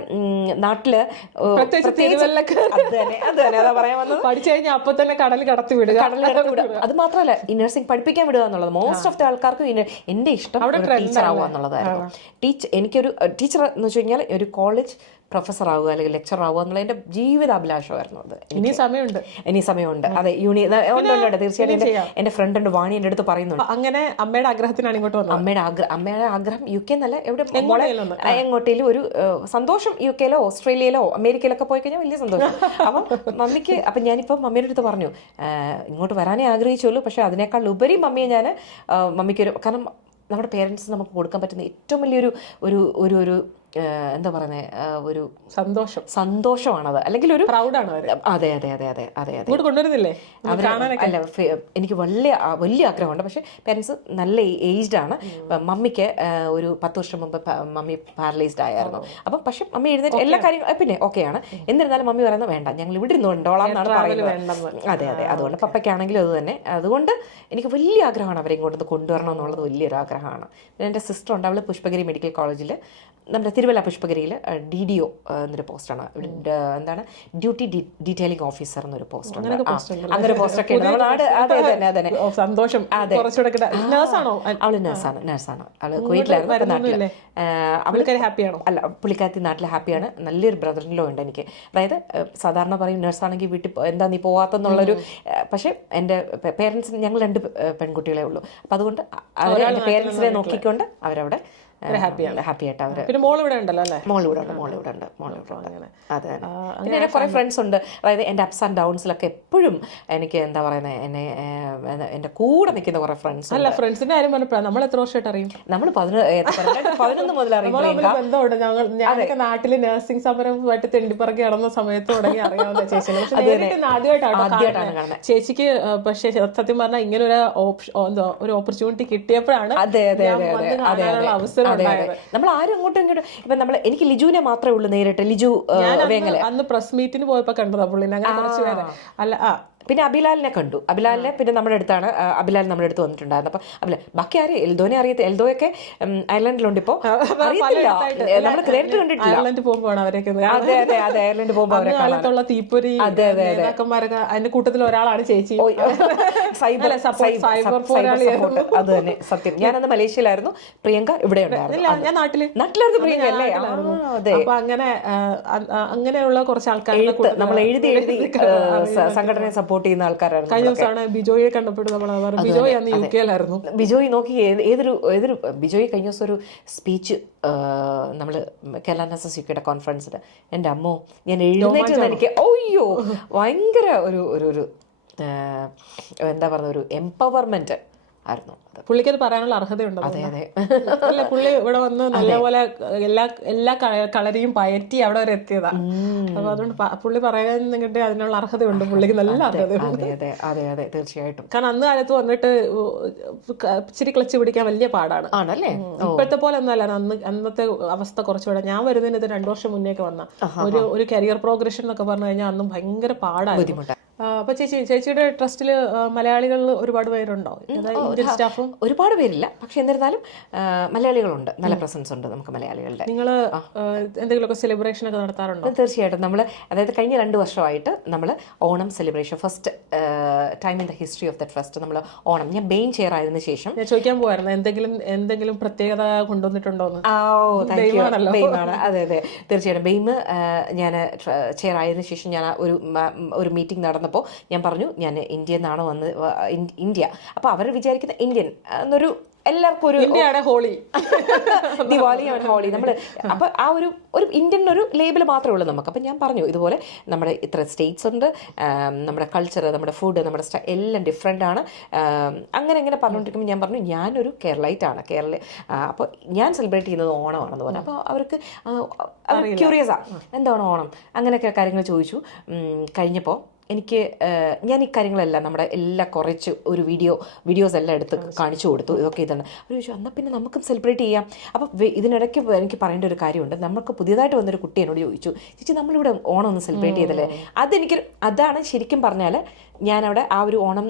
നാട്ടില് അതാ പറയാൻ വന്നത്, പഠിച്ചു കഴിഞ്ഞാൽ അപ്പൊ തന്നെ കടൽ കടത്തി വിടുക. അത് മാത്രമല്ല ഈ നഴ്സിംഗ് പഠിപ്പിക്കാൻ വിടുക എന്നുള്ളത് മോസ്റ്റ് ഓഫ് ദി ആൾക്കാർക്ക് എൻ്റെ ഇഷ്ടം ടീച്ചർ ആവുക എന്നുള്ളതായിരുന്നു. എനിക്കൊരു ടീച്ചർ എന്ന് വെച്ച് കഴിഞ്ഞാൽ ഒരു കോളേജ് പ്രൊഫസർ ആവുക അല്ലെങ്കിൽ ലെക്ചർ ആവുക എന്നുള്ള എൻ്റെ ജീവിതാഭിലാഷമായിരുന്നു അത്. ഇനി സമയമുണ്ട്, ഇനി സമയമുണ്ട്. അതെ, ഉണ്ട് തീർച്ചയായിട്ടും. എൻ്റെ ഫ്രണ്ട് ഉണ്ട് വാണി, എൻ്റെ അടുത്ത് പറയുന്നുണ്ട്. അങ്ങനെ അമ്മയുടെ ആഗ്രഹത്തിനാണ് ഇങ്ങോട്ട് വന്നത്. അമ്മയുടെ ആഗ്രഹം UK എന്നല്ല, എങ്ങോട്ടേലും ഒരു സന്തോഷം. UK യിലോ ഓസ്ട്രേലിയയിലോ അമേരിക്കയിലൊക്കെ പോയി കഴിഞ്ഞാൽ വലിയ സന്തോഷം. അപ്പം ഞാനിപ്പം മമ്മിയുടെ അടുത്ത് പറഞ്ഞു, ഇങ്ങോട്ട് വരാനേ ആഗ്രഹിച്ചുള്ളൂ, പക്ഷെ അതിനേക്കാൾ ഉപരി മമ്മിക്കൊരു, കാരണം നമ്മുടെ പേരൻസ് നമുക്ക് കൊടുക്കാൻ പറ്റുന്ന ഏറ്റവും വലിയൊരു ഒരു ഒരു ഒരു എന്താ പറയുന്നത്, ഒരു സന്തോഷമാണത്, അല്ലെങ്കിൽ ഒരു പ്രൗഡാണ്. അതെ അതെ അതെ അതെ അതെ അതെ കൊണ്ടുവരുന്നില്ലേ? അല്ല, എനിക്ക് വലിയ ആഗ്രഹമുണ്ട്. പക്ഷെ പേരൻസ് നല്ല ഏജ്ഡ് ആണ്. മമ്മിക്ക് ഒരു 10 വർഷം മുമ്പ് മമ്മി പാരലൈസ്ഡ് ആയിരുന്നു. അപ്പം പക്ഷെ മമ്മി എഴുന്നേറ്റ് എല്ലാ കാര്യങ്ങളും പിന്നെ ഓക്കെയാണ്. എന്നിരുന്നാലും മമ്മി പറയുന്നത് വേണ്ട, ഞങ്ങൾ ഇവിടെ ഇരുന്നോളാം എന്നാണ് പറയുന്നത്. അതെ അതെ, അതുകൊണ്ട് പപ്പയ്ക്കാണെങ്കിലും അത് തന്നെ. അതുകൊണ്ട് എനിക്ക് വലിയ ആഗ്രഹമാണ് അവരെ ഇങ്ങോട്ട് കൊണ്ടുവരണം എന്നുള്ളത് വലിയൊരു ആഗ്രഹമാണ്. പിന്നെ എൻ്റെ സിസ്റ്റർ ഉണ്ട്, അവൾ പുഷ്പഗിരി മെഡിക്കൽ കോളേജിൽ, നമ്മുടെ തിരുവല്ല പുഷ്പഗിരിയിൽ DDO എന്നൊരു പോസ്റ്റാണ്, എന്താണ് ഡ്യൂട്ടി ഡീറ്റെയിലിംഗ് ഓഫീസർ എന്നൊരു പോസ്റ്റ്. അങ്ങനെ പോസ്റ്റൊക്കെ ഉണ്ട്. സന്തോഷം. അവള് നഴ്സാണ്. അവള് കുവൈറ്റിലായിരുന്നു. നാട്ടില് അല്ല, പുള്ളിക്കാരത്തി നാട്ടിൽ ഹാപ്പിയാണ്. നല്ലൊരു ബ്രദറിലോ ഉണ്ട് എനിക്ക്. അതായത് സാധാരണ പറയും നഴ്സാണെങ്കിൽ വീട്ടിൽ എന്താ നീ പോവാത്തെന്നുള്ളൊരു, പക്ഷെ എൻ്റെ പേരൻസിന് ഞങ്ങൾ 2 പെൺകുട്ടികളെ ഉള്ളൂ. അപ്പം അതുകൊണ്ട് എൻ്റെ പേരൻസിനെ നോക്കിക്കൊണ്ട് അവരവിടെ ഹാപ്പി ആയിട്ട് അവര്. പിന്നെ മോൾ ഇവിടെ ഉണ്ടല്ലോ അല്ലേ? മോളിവിടെ ഉണ്ട്. അതെ, പിന്നെ എൻ്റെ കുറെ ഫ്രണ്ട്സ് ഉണ്ട്. അതായത് എൻ്റെ അപ്സ് ആൻഡ് ഡൗൺസിലൊക്കെ എപ്പോഴും എനിക്ക് എന്താ പറയുന്നത്, എൻ്റെ കൂടെ നിൽക്കുന്ന കുറെ ഫ്രണ്ട്സ്. അല്ല, ഫ്രണ്ട്സിന്റെ കാര്യം പറഞ്ഞപ്പോൾ നമ്മൾ എത്ര വർഷമായിട്ട് അറിയും? നമ്മൾ 11 മുതൽ അറിയും. ബന്ധമുണ്ട്. ഞങ്ങൾക്ക് നാട്ടില് നഴ്സിംഗ് സമരമായിട്ട് തെണ്ടിപ്പറക്കി നടന്ന സമയത്ത് തുടങ്ങി അറിയാവുന്ന ചേച്ചിയാണ്. ആദ്യമായിട്ടാണ് കാണുന്നത് ചേച്ചിക്ക്. പക്ഷേ സത്യം പറഞ്ഞാൽ ഇങ്ങനെ ഒരു ഓപ്പർച്യൂണിറ്റി കിട്ടിയപ്പോഴാണ് അവസരം. നമ്മൾ ആരും അങ്ങോട്ടും ഇങ്ങോട്ടും ഇപ്പൊ എനിക്ക് ലിജുവിനെ മാത്രമേ ഉള്ളൂ നേരിട്ട്. ലിജു അന്ന് പ്രസ് മീറ്റിന് പോയപ്പോ കണ്ടതാ പുള്ളിനെ. അങ്ങനെ കുറച്ച് പേരെ അല്ല, പിന്നെ അബിലാലിനെ കണ്ടു. അബിലാലിനെ പിന്നെ നമ്മുടെ അടുത്താണ്. അബിലാൽ നമ്മുടെ അടുത്ത് വന്നിട്ടുണ്ടായിരുന്നു. അപ്പം ബാക്കി ആരും എൽദോനെ അറിയത്തില്ല. എൽദോയൊക്കെ അയർലൻഡിലുണ്ട് ഇപ്പോൾ. അറിയത്തില്ല, നമ്മൾ നേരിട്ട് കണ്ടിട്ടില്ല. അയർലൻഡ് പോകുമ്പോഴാണ് അവരൊക്കെ. അതെ അതെ അതെ, അയർലൻഡ് പോകുമ്പോൾ കാലത്തുള്ള തീപ്പൊരി നേതാക്കന്മാരൊക്കെ അതിന്റെ കൂട്ടത്തിൽ ഒരാളാണ് ചേച്ചി. Cyber support. അത് തന്നെ സത്യം. ഞാനന്ന് മലേഷ്യയിലായിരുന്നു, പ്രിയങ്ക ഇവിടെ ഉണ്ടായിരുന്നു. ഞാൻ നാട്ടിലായിരുന്നു പ്രിയങ്ക അല്ലേ? അതെ. അപ്പൊ അങ്ങനെയുള്ള കുറച്ച് ആൾക്കാർ നമ്മൾ എഴുതി സംഘടനയെ സപ്പോർട്ട് ചെയ്യുന്ന ആൾക്കാരായിരുന്നു. കഴിഞ്ഞ ദിവസമാണ് ബിജോയെ കണ്ടപ്പോൾ നമ്മൾ ബിജോയ് അന്ന് UK യിലായിരുന്നു. ബിജോയ് നോക്കി ഏതൊരു ബിജോയ് കഴിഞ്ഞ ദിവസം ഒരു സ്പീച്ച് നമ്മൾ കേരള നഴ്സസ് UKയുടെ കോൺഫറൻസിൽ, എൻ്റെ അമ്മോ ഞാൻ എഴുന്നേറ്റ് എനിക്ക് അയ്യോ ഭയങ്കര ഒരു എന്താ പറയുക, ഒരു എംപവർമെന്റ് ആയിരുന്നു. പുള്ളിക്ക് അത് പറയാനുള്ള അർഹതയുണ്ട്. അതെ അതെ. അല്ല, പുള്ളി ഇവിടെ വന്ന് നല്ലപോലെ എല്ലാ കളരിയും പയറ്റി അവിടെ വരെ എത്തിയതാ. അപ്പൊ അതുകൊണ്ട് പുള്ളി പറയാൻ അതിനുള്ള അർഹതയുണ്ട് പുള്ളിക്ക്, നല്ല അർഹതയുണ്ട്. അതെ അതെ അതെ, തീർച്ചയായിട്ടും. കാരണം അന്ന് കാലത്ത് വന്നിട്ട് ഇച്ചിരി ക്ലച്ച് പിടിക്കാൻ വലിയ പാടാണ്. ആണല്ലേ? ഇപ്പോഴത്തെ പോലെ ഒന്നല്ല. അന്നത്തെ അവസ്ഥ കുറച്ചുകൂടെ. ഞാൻ വരുന്നതിന് ഇത് 2 വർഷം മുന്നേക്ക് വന്ന ഒരു കരിയർ പ്രോഗ്രഷൻ എന്നൊക്കെ പറഞ്ഞു കഴിഞ്ഞാൽ അന്നും ഭയങ്കര പാടാണ്. അപ്പൊ ചേച്ചിയുടെ ട്രസ്റ്റില് മലയാളികൾ ഒരുപാട് പേരുണ്ടോ? ഇന്ത്യൻ സ്റ്റാഫും? ഒരുപാട് പേരില്ല, പക്ഷെ എന്നിരുന്നാലും മലയാളികളുണ്ട്. നല്ല പ്രസൻസ് ഉണ്ട് നമുക്ക് മലയാളികളുടെ. നിങ്ങൾ എന്തെങ്കിലുമൊക്കെ സെലിബ്രേഷൻ ഒക്കെ നടത്താറുണ്ടോ? തീർച്ചയായിട്ടും. നമ്മൾ അതായത് കഴിഞ്ഞ 2 വർഷമായിട്ട് നമ്മൾ Onam celebration first time in the history of the trust നമ്മൾ ഓണം, ഞാൻ മെയിൻ ചെയർ ആയതിനു ശേഷം ഞാൻ ചോദിക്കാൻ പോയായിരുന്നു എന്തെങ്കിലും പ്രത്യേകത കൊണ്ടുവന്നിട്ടുണ്ടോന്ന്. ബെയിമാണ്. അതെ അതെ, തീർച്ചയായിട്ടും. ബെയിം ഞാൻ ചെയർ ആയതിനു ശേഷം ഞാൻ ഒരു മീറ്റിംഗ് നടന്നപ്പോൾ ഞാൻ പറഞ്ഞു, ഞാൻ ഇന്ത്യയിൽ നിന്നാണ് ഇന്ത്യ. അപ്പോൾ അവർ വിചാരിക്കുന്ന ഇന്ത്യൻ എന്നൊരു എല്ലാവർക്കും ഒരു ഹോളി ദിവാലി ഹോളി നമ്മൾ അപ്പോൾ ആ ഒരു ഇന്ത്യൻ ഒരു ലേബിൾ മാത്രമേ ഉള്ളൂ നമുക്ക്. അപ്പം ഞാൻ പറഞ്ഞു ഇതുപോലെ നമ്മുടെ ഇത്ര സ്റ്റേറ്റ്സ് ഉണ്ട്, നമ്മുടെ കൾച്ചർ, നമ്മുടെ ഫുഡ്, നമ്മുടെ എല്ലാം ഡിഫറെൻ്റ് ആണ്. അങ്ങനെ പറഞ്ഞുകൊണ്ടിരിക്കുമ്പോൾ ഞാൻ പറഞ്ഞു ഞാനൊരു കേരളൈറ്റാണ്. അപ്പോൾ ഞാൻ സെലിബ്രേറ്റ് ചെയ്യുന്നത് ഓണമാണെന്ന് പറഞ്ഞു. അപ്പോൾ അവർക്ക് ക്യൂറിയസാണ് എന്താണ് ഓണം, അങ്ങനെയൊക്കെ കാര്യങ്ങൾ ചോദിച്ചു. കഴിഞ്ഞപ്പോൾ ഞാൻ ഈ കാര്യങ്ങളെല്ലാം നമ്മുടെ കുറച്ച് ഒരു വീഡിയോസ് എല്ലാം എടുത്ത് കാണിച്ചു കൊടുത്തു. ഇതൊക്കെ ഇതാണ്. അവർ ചോദിച്ചു എന്നാൽ പിന്നെ നമുക്കും സെലിബ്രേറ്റ് ചെയ്യാം. അപ്പം ഇതിനിടയ്ക്ക് എനിക്ക് പറയേണ്ട ഒരു കാര്യമുണ്ട്. നമുക്ക് പുതിയതായിട്ട് വന്നൊരു കുട്ടി എന്നോട് ചോദിച്ചു, ചേച്ചി നമ്മളിവിടെ ഓണം ഒന്ന് സെലിബ്രേറ്റ് ചെയ്തല്ലേ? അതാണ് ശരിക്കും പറഞ്ഞാൽ ഞാനവിടെ ആ ഒരു ഓണം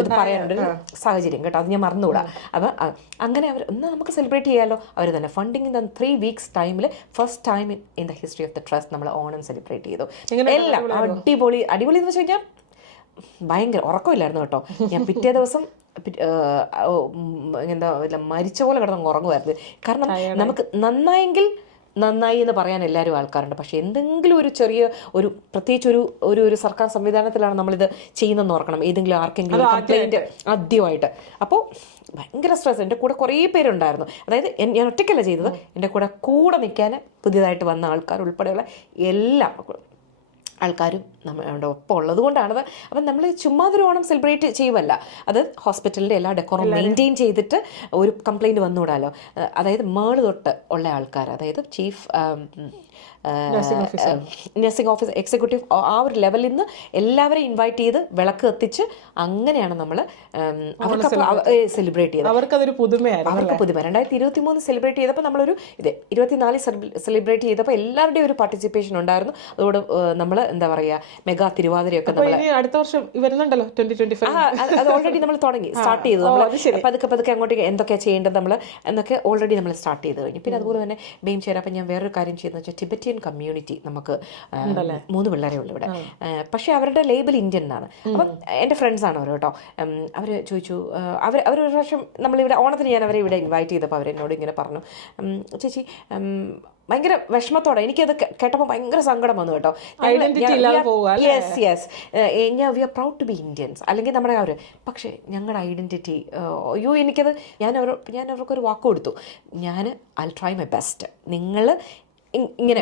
ഇത് പറയാനുള്ളൊരു സാഹചര്യം കേട്ടോ, അത് ഞാൻ മറന്നുകൂടാ. അപ്പം അങ്ങനെ അവർ എന്നാൽ നമുക്ക് സെലിബ്രേറ്റ് ചെയ്യാമല്ലോ. അവർ തന്നെ ഫണ്ടിങ് ഇൻ 3 weeks ടൈമിൽ first time in the history of the trust നമ്മൾ ഓണം സെലിബ്രേറ്റ് ചെയ്തു. എല്ലാം അടിപൊളി എന്ന് വെച്ച് കഴിഞ്ഞാൽ ഭയങ്കര ഉറക്കമില്ലായിരുന്നു കേട്ടോ. ഞാൻ പിറ്റേ ദിവസം എന്താ മരിച്ച പോലെ കിടന്ന് ഉറങ്ങുമായിരുന്നു. കാരണം നമുക്ക് നന്നായെങ്കിൽ നന്നായി എന്ന് പറയാൻ എല്ലാവരും ആൾക്കാരുണ്ട്. പക്ഷേ എന്തെങ്കിലും ഒരു ചെറിയ ഒരു പ്രത്യേകിച്ച് ഒരു സർക്കാർ സംവിധാനത്തിലാണ് നമ്മളിത് ചെയ്യുന്നതെന്ന് ഓർക്കണം. ഏതെങ്കിലും ആർക്കെങ്കിലും കംപ്ലൈൻറ്റ് ആദ്യമായിട്ട്. അപ്പോൾ ഭയങ്കര സ്ട്രെസ്. എൻ്റെ കൂടെ കുറേ പേരുണ്ടായിരുന്നു. അതായത് ഞാൻ ഒറ്റയ്ക്കല്ല ചെയ്തത്, എൻ്റെ കൂടെ നിൽക്കാൻ പുതിയതായിട്ട് വന്ന ആൾക്കാർ ഉൾപ്പെടെയുള്ള എല്ലാ ആൾക്കാരും നമ്മുടെ ഒപ്പം ഉള്ളത് കൊണ്ടാണത്. അപ്പം നമ്മൾ ചുമ്മാതൊരു ഓണം സെലിബ്രേറ്റ് ചെയ്യുമല്ല, അത് ഹോസ്പിറ്റലിൻ്റെ എല്ലാ ഡെക്കോറും മെയിൻറ്റെയിൻ ചെയ്തിട്ട് ഒരു കംപ്ലയിൻറ്റ് വന്നുകൂടാലോ. അതായത് മേള് തൊട്ട് ഉള്ള ആൾക്കാർ, അതായത് ചീഫ് നഴ്സിംഗ് ഓഫീസർ എക്സിക്യൂട്ടീവ് ആ ഒരു ലെവലിൽ നിന്ന് എല്ലാവരെയും ഇൻവൈറ്റ് ചെയ്ത് വിളക്ക് കത്തിച്ച് അങ്ങനെയാണ് നമ്മൾ അവർക്ക് സെലിബ്രേറ്റ് ചെയ്തത്. അവർക്കതൊരു പുതുമയായിരുന്നു. അവർക്ക് പുതുമ. 2023 സെലിബ്രേറ്റ് ചെയ്തപ്പോൾ നമ്മളൊരു 24 സെലിബ്രേറ്റ് ചെയ്തപ്പോൾ എല്ലാവരുടെയും ഒരു പാർട്ടിസിപ്പേഷൻ ഉണ്ടായിരുന്നു. അതോട് നമ്മൾ എന്താ പറയുക, മെഗാ തിരുവാതിരയൊക്കെ നമ്മൾ അടുത്ത വർഷം വരുന്നുണ്ടല്ലോ 2025. അത് ഓൾറെഡി നമ്മൾ തുടങ്ങി, സ്റ്റാർട്ട് ചെയ്തു. നമ്മൾ പതുക്കെ അങ്ങോട്ടേക്ക് എന്തൊക്കെയാണ് ചെയ്യേണ്ടത് നമ്മൾ എന്നൊക്കെ ഓൾറെഡി നമ്മൾ സ്റ്റാർട്ട് ചെയ്ത് കഴിഞ്ഞു. പിന്നെ അതുപോലെ തന്നെ ബെയിം ചേരാൻ. അപ്പം ഞാൻ വേറൊരു കാര്യം ചെയ്യുന്നത് വെച്ചാൽ ടിബറ്റിയൻ കമ്മ്യൂണിറ്റി നമുക്ക് 3 പിള്ളേരേ ഉള്ളൂ ഇവിടെ. പക്ഷേ അവരുടെ ലേബൽ ഇന്ത്യൻ എന്നാണ്. അപ്പം എൻ്റെ ഫ്രണ്ട്സാണ് അവർ കേട്ടോ. അവർ ചോദിച്ചു, അവർ ഒരു പ്രാവശ്യം നമ്മളിവിടെ ഓണത്തിന് ഞാൻ അവരെ ഇവിടെ ഇൻവൈറ്റ് ചെയ്തപ്പോൾ അവരെന്നോട് ഇങ്ങനെ പറഞ്ഞു, ചേച്ചി ഭയങ്കര വിഷമത്തോടെ, എനിക്കത് കേട്ടപ്പോൾ ഭയങ്കര സങ്കടം വന്നു കേട്ടോ. Yes we are proud to be Indians, അല്ലെങ്കിൽ നമ്മുടെ ആ ഒരു, പക്ഷേ ഞങ്ങളുടെ ഐഡൻറ്റിറ്റി അയ്യോ എനിക്കത് ഞാൻ അവർക്കൊരു വാക്ക് കൊടുത്തു, ഞാൻ ഐ ട്രൈ മൈ ബെസ്റ്റ്, നിങ്ങൾ ഇങ്ങനെ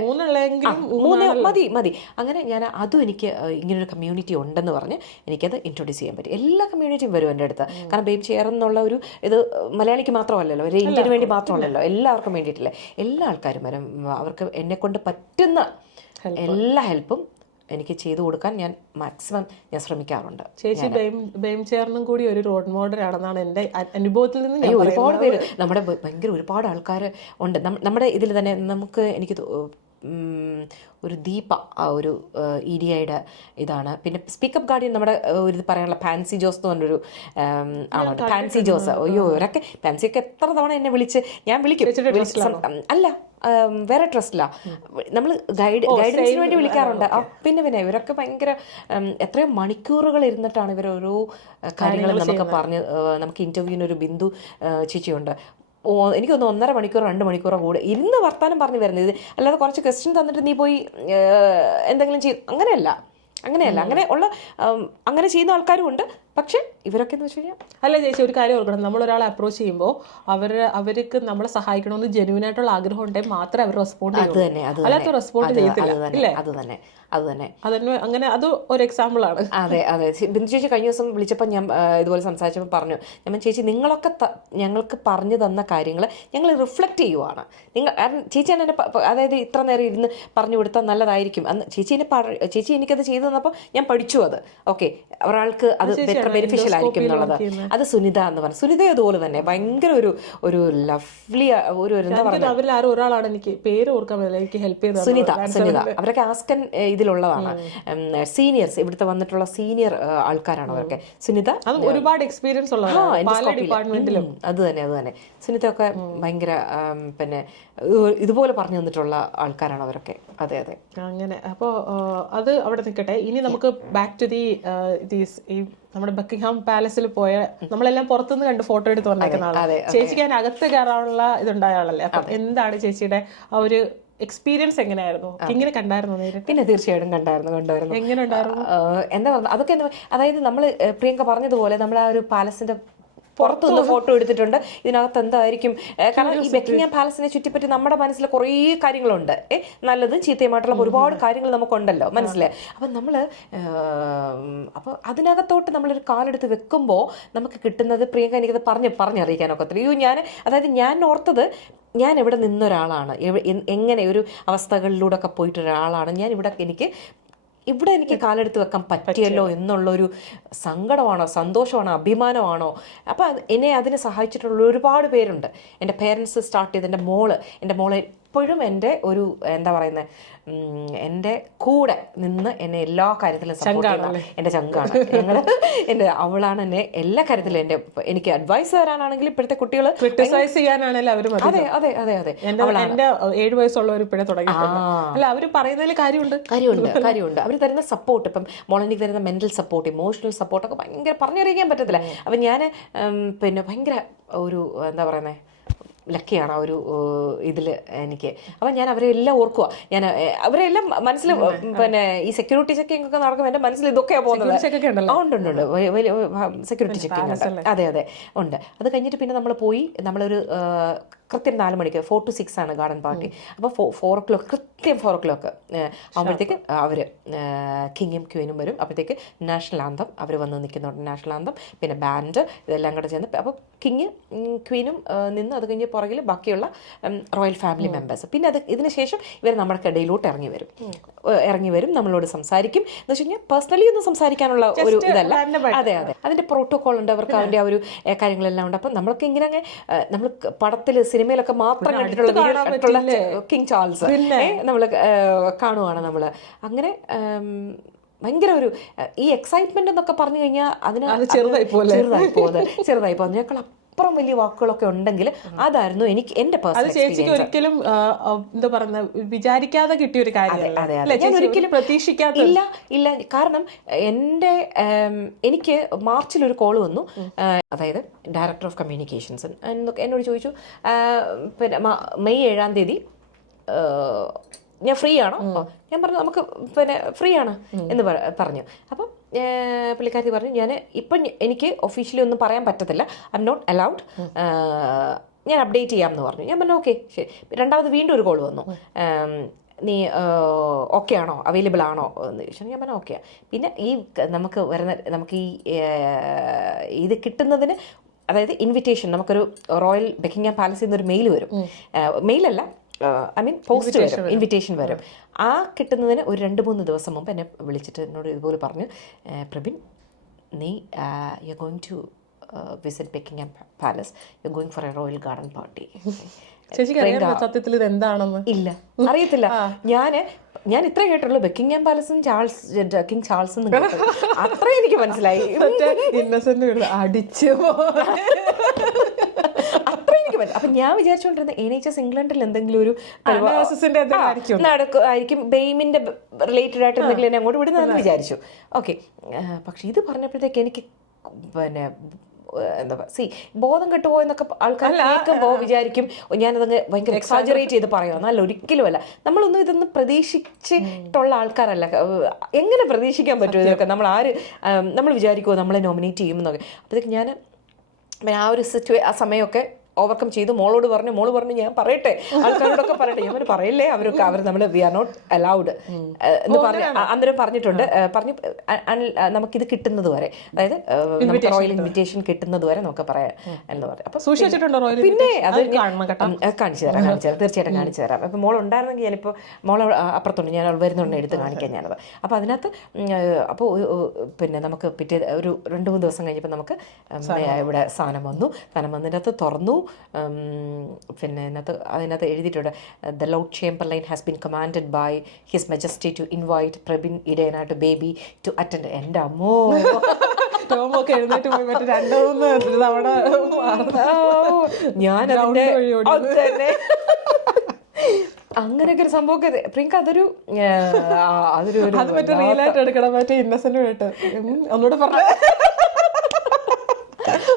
മതി അങ്ങനെ ഞാൻ അതും എനിക്ക് ഇങ്ങനൊരു കമ്മ്യൂണിറ്റി ഉണ്ടെന്ന് പറഞ്ഞ് എനിക്കത് ഇൻട്രൊഡ്യൂസ് ചെയ്യാൻ പറ്റും. എല്ലാ കമ്മ്യൂണിറ്റിയും വരും എൻ്റെ അടുത്ത്. കാരണം ബെയിം ചെയർ എന്നുള്ള ഒരു ഇത് മലയാളിക്ക് മാത്രമല്ലല്ലോ, ഒരു ഇന്ത്യന് വേണ്ടി മാത്രമല്ലല്ലോ, എല്ലാവർക്കും വേണ്ടിയിട്ടില്ലേ. എല്ലാ ആൾക്കാരും വരും. അവർക്ക് എന്നെക്കൊണ്ട് പറ്റുന്ന എല്ലാ ഹെൽപ്പും എനിക്ക് ചെയ്തു കൊടുക്കാൻ ഞാൻ മാക്സിമം ശ്രമിക്കാറുണ്ട്. ചേച്ചി ബെയിം ചെയറിനും കൂടി ഒരു റോഡ് മോഡൽ ആണെന്നാണ് എൻ്റെ അനുഭവത്തിൽ നിന്ന്. ഒരുപാട് പേര് നമ്മുടെ ഭയങ്കര ഒരുപാട് ആൾക്കാർ ഉണ്ട് നമ്മുടെ ഇതിൽ തന്നെ. എനിക്ക് ഒരു ദീപ ഒരു EDIയുടെ ഇതാണ്. പിന്നെ സ്പീക്കപ്പ് ഗാർഡിയൻ നമ്മുടെ ഒരു ഇത് പറയാനുള്ള ഫാൻസി ജോസ് എന്ന് പറഞ്ഞൊരു ആളുണ്ട്. ഫാൻസി ജോസ്, അയ്യോ ഇവരൊക്കെ ഫാൻസിയൊക്കെ എത്ര തവണ എന്നെ ഞാൻ വിളിക്കും. അല്ല, വേറെ ട്രസ്റ്റില്ല, നമ്മൾ ഗൈഡൻസിന് വേണ്ടി വിളിക്കാറുണ്ട്. പിന്നെ ഇവരൊക്കെ ഭയങ്കര എത്രയോ മണിക്കൂറുകൾ ഇരുന്നിട്ടാണ് ഇവർ ഓരോ കാര്യങ്ങൾ നമുക്ക് ഇൻ്റർവ്യൂവിന് ഒരു ബിന്ദു ചേച്ചിയുണ്ട്. എനിക്കൊന്ന് 1.5 മണിക്കൂറോ 2 മണിക്കൂറോ കൂടെ ഇരുന്ന് വർത്താനം പറഞ്ഞു വരുന്നത്. ഇത് അല്ലാതെ കുറച്ച് ക്വസ്റ്റ്യൻ തന്നിട്ട് നീ പോയി എന്തെങ്കിലും അങ്ങനെയല്ല അങ്ങനെ ചെയ്യുന്ന ആൾക്കാരും ഉണ്ട്. പക്ഷെ ഇവരൊക്കെ എന്ന് വെച്ച് കഴിഞ്ഞാൽ, അല്ല ചേച്ചി ഒരു കാര്യം ഓർക്കണം, നമ്മളൊരാളെ അപ്രോച്ച് ചെയ്യുമ്പോൾ അവർക്ക് നമ്മളെ സഹായിക്കണമെന്ന് ജെന്യൂൻ ആയിട്ടുള്ള ആഗ്രഹം ഉണ്ടെങ്കിൽ മാത്രമേ അവർ റെസ്പോണ്ട് ചെയ്യൂ, അല്ലാത്ത റെസ്പോണ്ട് ചെയ്യത്തില്ല. അങ്ങനെ അത് ഒരു എക്സാമ്പിൾ ആണ്. അതെ ബിന്ദു ചേച്ചി കഴിഞ്ഞ ദിവസം വിളിച്ചപ്പോൾ ഞാൻ ഇതുപോലെ സംസാരിച്ചപ്പോൾ പറഞ്ഞു, ഞാൻ ചേച്ചി നിങ്ങളൊക്കെ ഞങ്ങൾക്ക് പറഞ്ഞു തന്ന കാര്യങ്ങൾ ഞങ്ങൾ റിഫ്ലക്റ്റ് ചെയ്യുവാണ്. ചേച്ചിയാണ് എന്നെ, അതായത് ഇത്ര നേരം ഇരുന്ന് പറഞ്ഞു കൊടുത്താൽ നല്ലതായിരിക്കും അന്ന് ചേച്ചി എനിക്കത് ചെയ്തു തന്നപ്പോൾ ഞാൻ പഠിച്ചു. അത് ഓക്കെ, ഒരാൾക്ക് അത് ബെനിഫിഷ്യൽ ആയിരിക്കും എന്നുള്ളത്. അത് സുനിത എന്ന് പറഞ്ഞു. സുനിത അതുപോലെ തന്നെ ഭയങ്കര ഒരു ലവ്ലി ഒരു എന്താ പറയുക, ഒരാളാണ് എനിക്ക് പേര് ഓർക്കാൻ പറ്റില്ല, എനിക്ക് ഹെൽപ്പ് ചെയ്തത് സുനിത. അവരൊക്കെ ആസ്കൻ ഇതിലുള്ളതാണ്, സീനിയേഴ്സ്, ഇവിടുത്തെ വന്നിട്ടുള്ള സീനിയർ ആൾക്കാരാണ് അവരൊക്കെ. സുനിത ഒരുപാട് എക്സ്പീരിയൻസ് ഡിപ്പാർട്ട്മെന്റിലും. അത് തന്നെ സുനിത ഒക്കെ ഭയങ്കര പിന്നെ ഇതുപോലെ പറഞ്ഞു തന്നിട്ടുള്ള ആൾക്കാരാണ് അവരൊക്കെ. അതെ അങ്ങനെ. അപ്പോൾ അത് അവിടെ നിൽക്കട്ടെ. ഇനി നമുക്ക് ബാക്ക് ടു ഈ നമ്മുടെ ബക്കിംഗ്ഹാം പാലസിൽ പോയ നമ്മളെല്ലാം പുറത്തുനിന്ന് കണ്ട് ഫോട്ടോ എടുത്ത് വന്നേക്കുന്ന ആളാണ്. ചേച്ചിക്ക് അതിന് അകത്ത് കയറാനുള്ള ഇതുണ്ടായ ആളല്ലേ. അപ്പം എന്താണ് ചേച്ചിയുടെ ആ ഒരു എക്സ്പീരിയൻസ് എങ്ങനെയായിരുന്നു? ഇങ്ങനെ കണ്ടായിരുന്നു നേരിട്ട്? പിന്നെ തീർച്ചയായിട്ടും കണ്ടായിരുന്നു. എങ്ങനെ ഉണ്ടായിരുന്നു? എന്താ പറയുക, അതൊക്കെ അതായത് നമ്മൾ പ്രിയങ്ക പറഞ്ഞതുപോലെ നമ്മൾ ആ ഒരു പാലസിന്റെ പുറത്തുനിന്ന് ഫോട്ടോ എടുത്തിട്ടുണ്ട്. ഇതിനകത്ത് എന്തായിരിക്കും, കാരണം ഈ ബക്കിംഗ്ഹാം പാലസിനെ ചുറ്റിപ്പറ്റി നമ്മുടെ മനസ്സിൽ കുറേ കാര്യങ്ങളുണ്ട്, നല്ലതും ചീത്തയുമായിട്ടുള്ള ഒരുപാട് കാര്യങ്ങൾ നമുക്കുണ്ടല്ലോ മനസ്സിലായി. അപ്പം അപ്പോൾ അതിനകത്തോട്ട് നമ്മളൊരു കാലെടുത്ത് വെക്കുമ്പോൾ നമുക്ക് കിട്ടുന്നത്, പ്രിയങ്ക എനിക്കത് പറഞ്ഞറിയിക്കാനൊക്കെ അതായത് ഞാൻ ഓർത്തത്, ഞാൻ ഇവിടെ നിന്നൊരാളാണ്, എങ്ങനെ ഒരു അവസ്ഥകളിലൂടെ ഒക്കെ പോയിട്ടൊരാളാണ് ഞാൻ. ഇവിടെ എനിക്ക് കാലെടുത്ത് വെക്കാൻ പറ്റിയല്ലോ എന്നുള്ളൊരു സങ്കടമാണോ, സന്തോഷമാണോ, അഭിമാനമാണോ? അപ്പം എന്നെ അതിന് സഹായിച്ചിട്ടുള്ള ഒരുപാട് പേരുണ്ട്. എൻ്റെ പേരൻസ് സ്റ്റാർട്ട് ചെയ്ത് എൻ്റെ മോളെ എപ്പോഴും എൻ്റെ ഒരു എന്താ പറയുന്നത്, എൻ്റെ കൂടെ നിന്ന് എന്നെ എല്ലാ കാര്യത്തിലും സപ്പോർട്ട് ചെയ്യുന്ന എൻ്റെ ചങ്കാണ്. അവളാണ് എന്നെ എല്ലാ കാര്യത്തിലും എനിക്ക് അഡ്വൈസ് തരാനാണെങ്കിലും ഇപ്പോഴത്തെ കുട്ടികൾ ക്രിട്ടിസൈസ് ചെയ്യാനാണെങ്കിലും അവർ അതെ 7 വയസ്സുള്ളവർ ഇപ്പോഴേ തുടങ്ങി. അല്ല, അവർ പറയുന്നതിൽ കാര്യമുണ്ട്. അവർ തരുന്ന സപ്പോർട്ട്, ഇപ്പം മോളനിക്ക് തരുന്ന മെന്റൽ സപ്പോർട്ട്, ഇമോഷണൽ സപ്പോർട്ടൊക്കെ ഭയങ്കര പറഞ്ഞറിയിക്കാൻ പറ്റത്തില്ല. അപ്പം ഞാൻ പിന്നെ ഭയങ്കര ഒരു എന്താ പറയുന്നത്, ലക്കിയാണ് ആ ഒരു ഇതിൽ എനിക്ക്. അപ്പം ഞാൻ അവരെ എല്ലാം ഓർക്കുക, ഞാൻ അവരെല്ലാം മനസ്സിൽ പിന്നെ ഈ സെക്യൂരിറ്റി ചെക്കിംഗ് ഒക്കെ നടക്കുമ്പോൾ എൻ്റെ മനസ്സിൽ ഇതൊക്കെയാണ് പോകുന്നത്. ഉണ്ട് വലിയ സെക്യൂരിറ്റി ചെക്കിംഗ് ഉണ്ട്, അതെ ഉണ്ട്. അത് കഴിഞ്ഞിട്ട് പിന്നെ നമ്മൾ പോയി, നമ്മളൊരു കൃത്യം 4 മണിക്ക് 4 to 6 ആണ് ഗാർഡൻ പാർട്ടി. അപ്പോൾ 4 o'clock കൃത്യം 4 o'clock ആകുമ്പോഴത്തേക്ക് അവർ കിങ്ങും ക്വീനും വരും. അപ്പോഴത്തേക്ക് നാഷണൽ ആന്തം അവർ വന്ന് നിൽക്കുന്നുണ്ട്, നാഷണൽ ആന്തം പിന്നെ ബാൻഡ് ഇതെല്ലാം കൂടെ ചേർന്ന്. അപ്പോൾ കിങ് ക്വീനും നിന്ന് അത് കഴിഞ്ഞ് പുറകിൽ ബാക്കിയുള്ള റോയൽ ഫാമിലി മെമ്പേഴ്സ്. പിന്നെ ഇതിന് ശേഷം ഇവർ നമ്മുടെ ഇടയിലോട്ട് ഇറങ്ങി വരും, നമ്മളോട് സംസാരിക്കും. എന്ന് വെച്ച് കഴിഞ്ഞാൽ പേഴ്സണലി ഒന്നും സംസാരിക്കാനുള്ള ഒരു ഇതല്ല, അതെ അതിൻ്റെ പ്രോട്ടോകോൾ ഉണ്ട് അവർക്ക്, അതിൻ്റെ ആ ഒരു കാര്യങ്ങളെല്ലാം ഉണ്ട്. അപ്പം നമ്മൾക്ക് ഇങ്ങനെ നമ്മൾ പടത്തിൽ സിനിമയിലൊക്കെ മാത്രം കണ്ടിട്ടുള്ള കിങ് ചാൾസ് നമ്മൾ കാണുവാണ് നമ്മൾ. അങ്ങനെ ഭയങ്കര ഒരു ഈ എക്സൈറ്റ്മെന്റ് എന്നൊക്കെ പറഞ്ഞു കഴിഞ്ഞാൽ അതിന് ചെറുതായി പോകുന്നത് ഞങ്ങൾ അപ്പുറം വലിയ വാക്കുകളൊക്കെ ഉണ്ടെങ്കിൽ അതായിരുന്നു എനിക്ക് എൻ്റെ പേഴ്സണൽ എക്സ്പീരിയൻസ്. ഒരിക്കലും എന്താ പറയുക, വിചാരിക്കാതെ കിട്ടിയ ഒരു കാര്യം, ഞാൻ ഒരിക്കലും പ്രതീക്ഷിക്കാത്ത ഇല്ല. കാരണം എനിക്ക് മാർച്ചിൽ ഒരു കോൾ വന്നു, അതായത് ഡയറക്ടർ ഓഫ് കമ്മ്യൂണിക്കേഷൻസ് എന്നോട് ചോദിച്ചു, പിന്നെ മെയ് 7-ാം തീയതി ഞാൻ ഫ്രീ ആണോ? ഞാൻ പറഞ്ഞു നമുക്ക് പിന്നെ ഫ്രീ ആണ് എന്ന് പറഞ്ഞു. അപ്പം പുള്ളിക്കാരി പറഞ്ഞു, ഇപ്പം എനിക്ക് ഒഫീഷ്യലി ഒന്നും പറയാൻ പറ്റത്തില്ല, ഐ എം നോട്ട് അലൗഡ്, ഞാൻ അപ്ഡേറ്റ് ചെയ്യാമെന്ന് പറഞ്ഞു. ഞാൻ പറഞ്ഞു ഓക്കെ ശരി. രണ്ടാമത് വീണ്ടും ഒരു കോൾ വന്നു, നീ ഓക്കെ ആണോ, അവൈലബിൾ ആണോ എന്ന് ചോദിച്ചാൽ ഞാൻ പറഞ്ഞു ഓക്കെ. പിന്നെ നമുക്ക് ഈ ഇത് കിട്ടുന്നതിന്, അതായത് ഇൻവിറ്റേഷൻ, നമുക്കൊരു റോയൽ ബക്കിംഗ്ഹാം പാലസിൽ നിന്നൊരു മെയിൽ വരും, മെയിലല്ല ഐ മീൻ പോസ്റ്റ് വരും, ഇൻവിറ്റേഷൻ വരും. ആ കിട്ടുന്നതിന് ഒരു 2-3 ദിവസം മുമ്പ് എന്നെ വിളിച്ചിട്ട് എന്നോട് ഇതുപോലെ പറഞ്ഞു, പ്രബിൻ നീ you are going to visit Buckingham Palace, you are going for a royal garden party. സത്യത്തിൽ ഇത് എന്താണെന്ന് ഇല്ല, അറിയത്തില്ല. ഞാൻ ഇത്ര കേട്ടുള്ളൂ, ബക്കിംഗ്ഹാം പാലസും കിങ് ചാൾസും, അത്ര എനിക്ക് മനസ്സിലായി. അടിച്ചു അപ്പൊ ഞാൻ വിചാരിച്ചുകൊണ്ടിരുന്ന NHS ഇംഗ്ലണ്ടിൽ എന്തെങ്കിലും ഒരു ആയിരിക്കും, ബെയിമിന്റെ റിലേറ്റഡ് ആയിട്ട് എന്തെങ്കിലും എന്നെ അങ്ങോട്ട് വിടുന്നതെന്ന് വിചാരിച്ചു. ഓക്കെ, പക്ഷെ ഇത് പറഞ്ഞപ്പോഴത്തേക്ക് എനിക്ക് പിന്നെ എന്താ ബോധം കെട്ടുപോയെന്നൊക്കെ ആൾക്കാർ കേൾക്കുമ്പോൾ വിചാരിക്കും ഞാനതങ്ങ് ഭയങ്കര എക്സാജറേറ്റ് ചെയ്ത് പറയുമോ. അല്ല, ഒരിക്കലുമല്ല. നമ്മളൊന്നും ഇതൊന്നും പ്രതീക്ഷിച്ചിട്ടുള്ള ആൾക്കാരല്ല. എങ്ങനെ പ്രതീക്ഷിക്കാൻ പറ്റുമോ ഇതൊക്കെ? നമ്മൾ വിചാരിക്കുമോ നമ്മളെ നോമിനേറ്റ് ചെയ്യുമെന്നൊക്കെ. അപ്പോഴത്തേക്ക് ഞാൻ ആ ഒരു ആ സമയമൊക്കെ ഓവർകം ചെയ്തു. മോള് പറഞ്ഞു ഞാൻ പറയട്ടെ, ആൾക്കാരോടൊക്കെ പറയട്ടെ. ഞാൻ പറയില്ലേ, അവർ നമ്മൾ വി ആർ നോട്ട് അലൗഡ് എന്ന് പറഞ്ഞ് അന്നേരം പറഞ്ഞിട്ടുണ്ട്. പറഞ്ഞു നമുക്കിത് കിട്ടുന്നത് വരെ, അതായത് റോയൽ ഇൻവിറ്റേഷൻ കിട്ടുന്നത് വരെ നമുക്ക് പറയാം എന്ന് പറഞ്ഞു. അപ്പൊ പിന്നെ അത് കാണിച്ചു തരാം, തീർച്ചയായിട്ടും കാണിച്ചു തരാം. അപ്പൊ മോൾ ഉണ്ടായിരുന്നെങ്കിൽ ഞാനിപ്പോൾ മോൾ അപ്പുറത്തുണ്ട്, ഞാൻ വരുന്നുണ്ട് എടുത്ത് കാണിക്കാൻ ഞാനത്. അപ്പോൾ അതിനകത്ത് അപ്പോൾ പിന്നെ നമുക്ക് പിറ്റേ ഒരു 2-3 ദിവസം കഴിഞ്ഞപ്പോൾ നമുക്ക് ഇവിടെ സാധനം വന്നതിൻ്റെ അകത്ത് തുറന്നു. പിന്നെ അതിനകത്ത് എഴുതിയിട്ടുണ്ട്, the Lord Chamberlain has been commanded by his majesty to invite Prabin ഇഡേന ടു ബേബി ടു അറ്റൻഡ്. എൻ്റെ അമ്മോ, ടോമൊക്കെ എഴുന്നേറ്റ് പോയി മറ്റേ 2-3 തവണ ഞാനതിൻ്റെ അങ്ങനെയൊക്കെ ഒരു സംഭവമൊക്കെ പ്രിയങ്ക അതൊരു അത് മറ്റേ റിയലായിട്ട് എടുക്കണം, മറ്റേ ഇന്നസെന്റ് ആയിട്ട് ഒന്നുകൂടെ പറഞ്ഞു.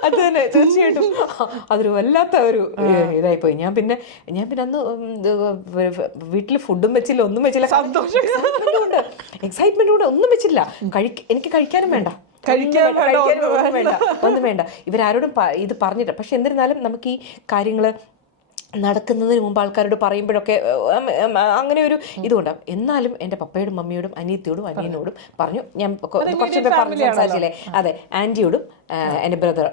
അത് തന്നെ, തീർച്ചയായിട്ടും അതൊരു വല്ലാത്ത ഒരു ഇതായിപ്പോയി. ഞാൻ പിന്നെ അന്ന് വീട്ടിൽ ഫുഡും വെച്ചില്ല, ഒന്നും വെച്ചില്ല. എക്സൈറ്റ്മെന്റ് കൊണ്ട് ഒന്നും വെച്ചില്ല. എനിക്ക് കഴിക്കാനും വേണ്ട, ഒന്നും വേണ്ട. ഇവരാരോടും ഇത് പറഞ്ഞിട്ട്. പക്ഷെ എന്നിരുന്നാലും നമുക്ക് ഈ കാര്യങ്ങള് നടക്കുന്നതിന് മുമ്പ് ആൾക്കാരോട് പറയുമ്പോഴൊക്കെ അങ്ങനെ ഒരു ഇതുകൊണ്ടാണ്. എന്നാലും എൻ്റെ പപ്പയോടും മമ്മിയോടും അനിയത്തിയോടും അനിയനോടും പറഞ്ഞു. ഞാൻ കുറച്ചൊക്കെ പറഞ്ഞ് സംസാരിച്ചില്ലേ, അതെ, ആൻറ്റിയോടും എൻ്റെ ബ്രദർ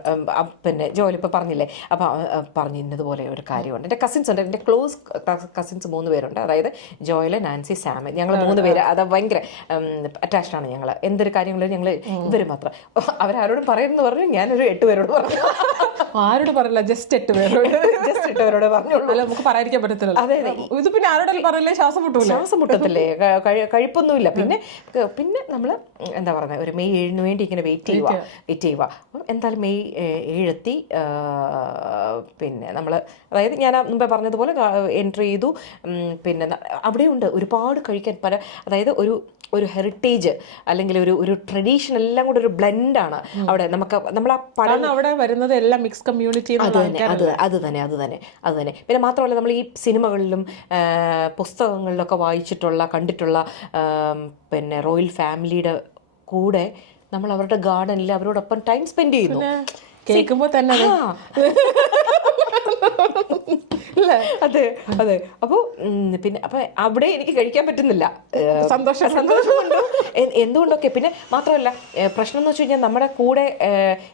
പിന്നെ ജോലി ഇപ്പോൾ പറഞ്ഞില്ലേ, അപ്പോൾ പറഞ്ഞു ഇന്നതുപോലെ ഒരു കാര്യമുണ്ട്. എൻ്റെ കസിൻസ് ഉണ്ട്, എൻ്റെ ക്ലോസ് കസിൻസ് 3 പേരുണ്ട്. അതായത് ജോയൽ, നാൻസി, സാം, ഞങ്ങൾ 3 പേര്. അത് ഭയങ്കര അറ്റാച്ച്ഡ് ആണ് ഞങ്ങൾ. എന്തൊരു കാര്യങ്ങളും ഞങ്ങൾ ഇവർ മാത്രം. അവരാരോടും പറയുമെന്ന് പറഞ്ഞു. ഞാനൊരു 8 പേരോട് പറഞ്ഞു. ആരോട് പറയില്ല, ജസ്റ്റ് 8 പേരോട് പറഞ്ഞു. നമുക്ക് പറയാതിരിക്കാൻ പറ്റത്തില്ല. അതെ, ഇത് പിന്നെ ആരോടും പറയില്ലേ, ശ്വാസം മുട്ടത്തില്ലേ, കഴിപ്പൊന്നുമില്ല. പിന്നെ നമ്മൾ എന്താ പറയുക, ഒരു മെയ് 7-ന് വേണ്ടി ഇങ്ങനെ വെയിറ്റ് ചെയ്യുക. അപ്പം എന്തായാലും മെയ് 7 എത്തി. പിന്നെ നമ്മൾ, അതായത് ഞാൻ മുമ്പേ പറഞ്ഞതുപോലെ എൻട്രി ചെയ്തു. പിന്നെ അവിടെയുണ്ട് ഒരുപാട് കഴിക്കാൻ അതായത് ഒരു ഹെറിറ്റേജ് അല്ലെങ്കിൽ ഒരു ട്രഡീഷൻ എല്ലാം കൂടെ ഒരു ബ്ലെൻഡാണ് അവിടെ. നമുക്ക് നമ്മൾ ആ പടം അവിടെ വരുന്നത് എല്ലാം മിക്സ് കമ്മ്യൂണിറ്റി. അത് തന്നെ. പിന്നെ മാത്രമല്ല നമ്മൾ ഈ സിനിമകളിലും പുസ്തകങ്ങളിലൊക്കെ വായിച്ചിട്ടുള്ള കണ്ടിട്ടുള്ള പിന്നെ റോയൽ ഫാമിലിയുടെ കൂടെ നമ്മൾ അവരുടെ ഗാർഡനിൽ അവരോടൊപ്പം ടൈം സ്പെൻഡ് ചെയ്യുന്നു. കേൾക്കുമ്പോൾ തന്നെ അതെ. അപ്പോൾ പിന്നെ അപ്പം അവിടെ എനിക്ക് കഴിക്കാൻ പറ്റുന്നില്ല. സന്തോഷമുണ്ട് എന്തുകൊണ്ടൊക്കെ. പിന്നെ മാത്രമല്ല പ്രശ്നം എന്ന് വെച്ച് കഴിഞ്ഞാൽ നമ്മുടെ കൂടെ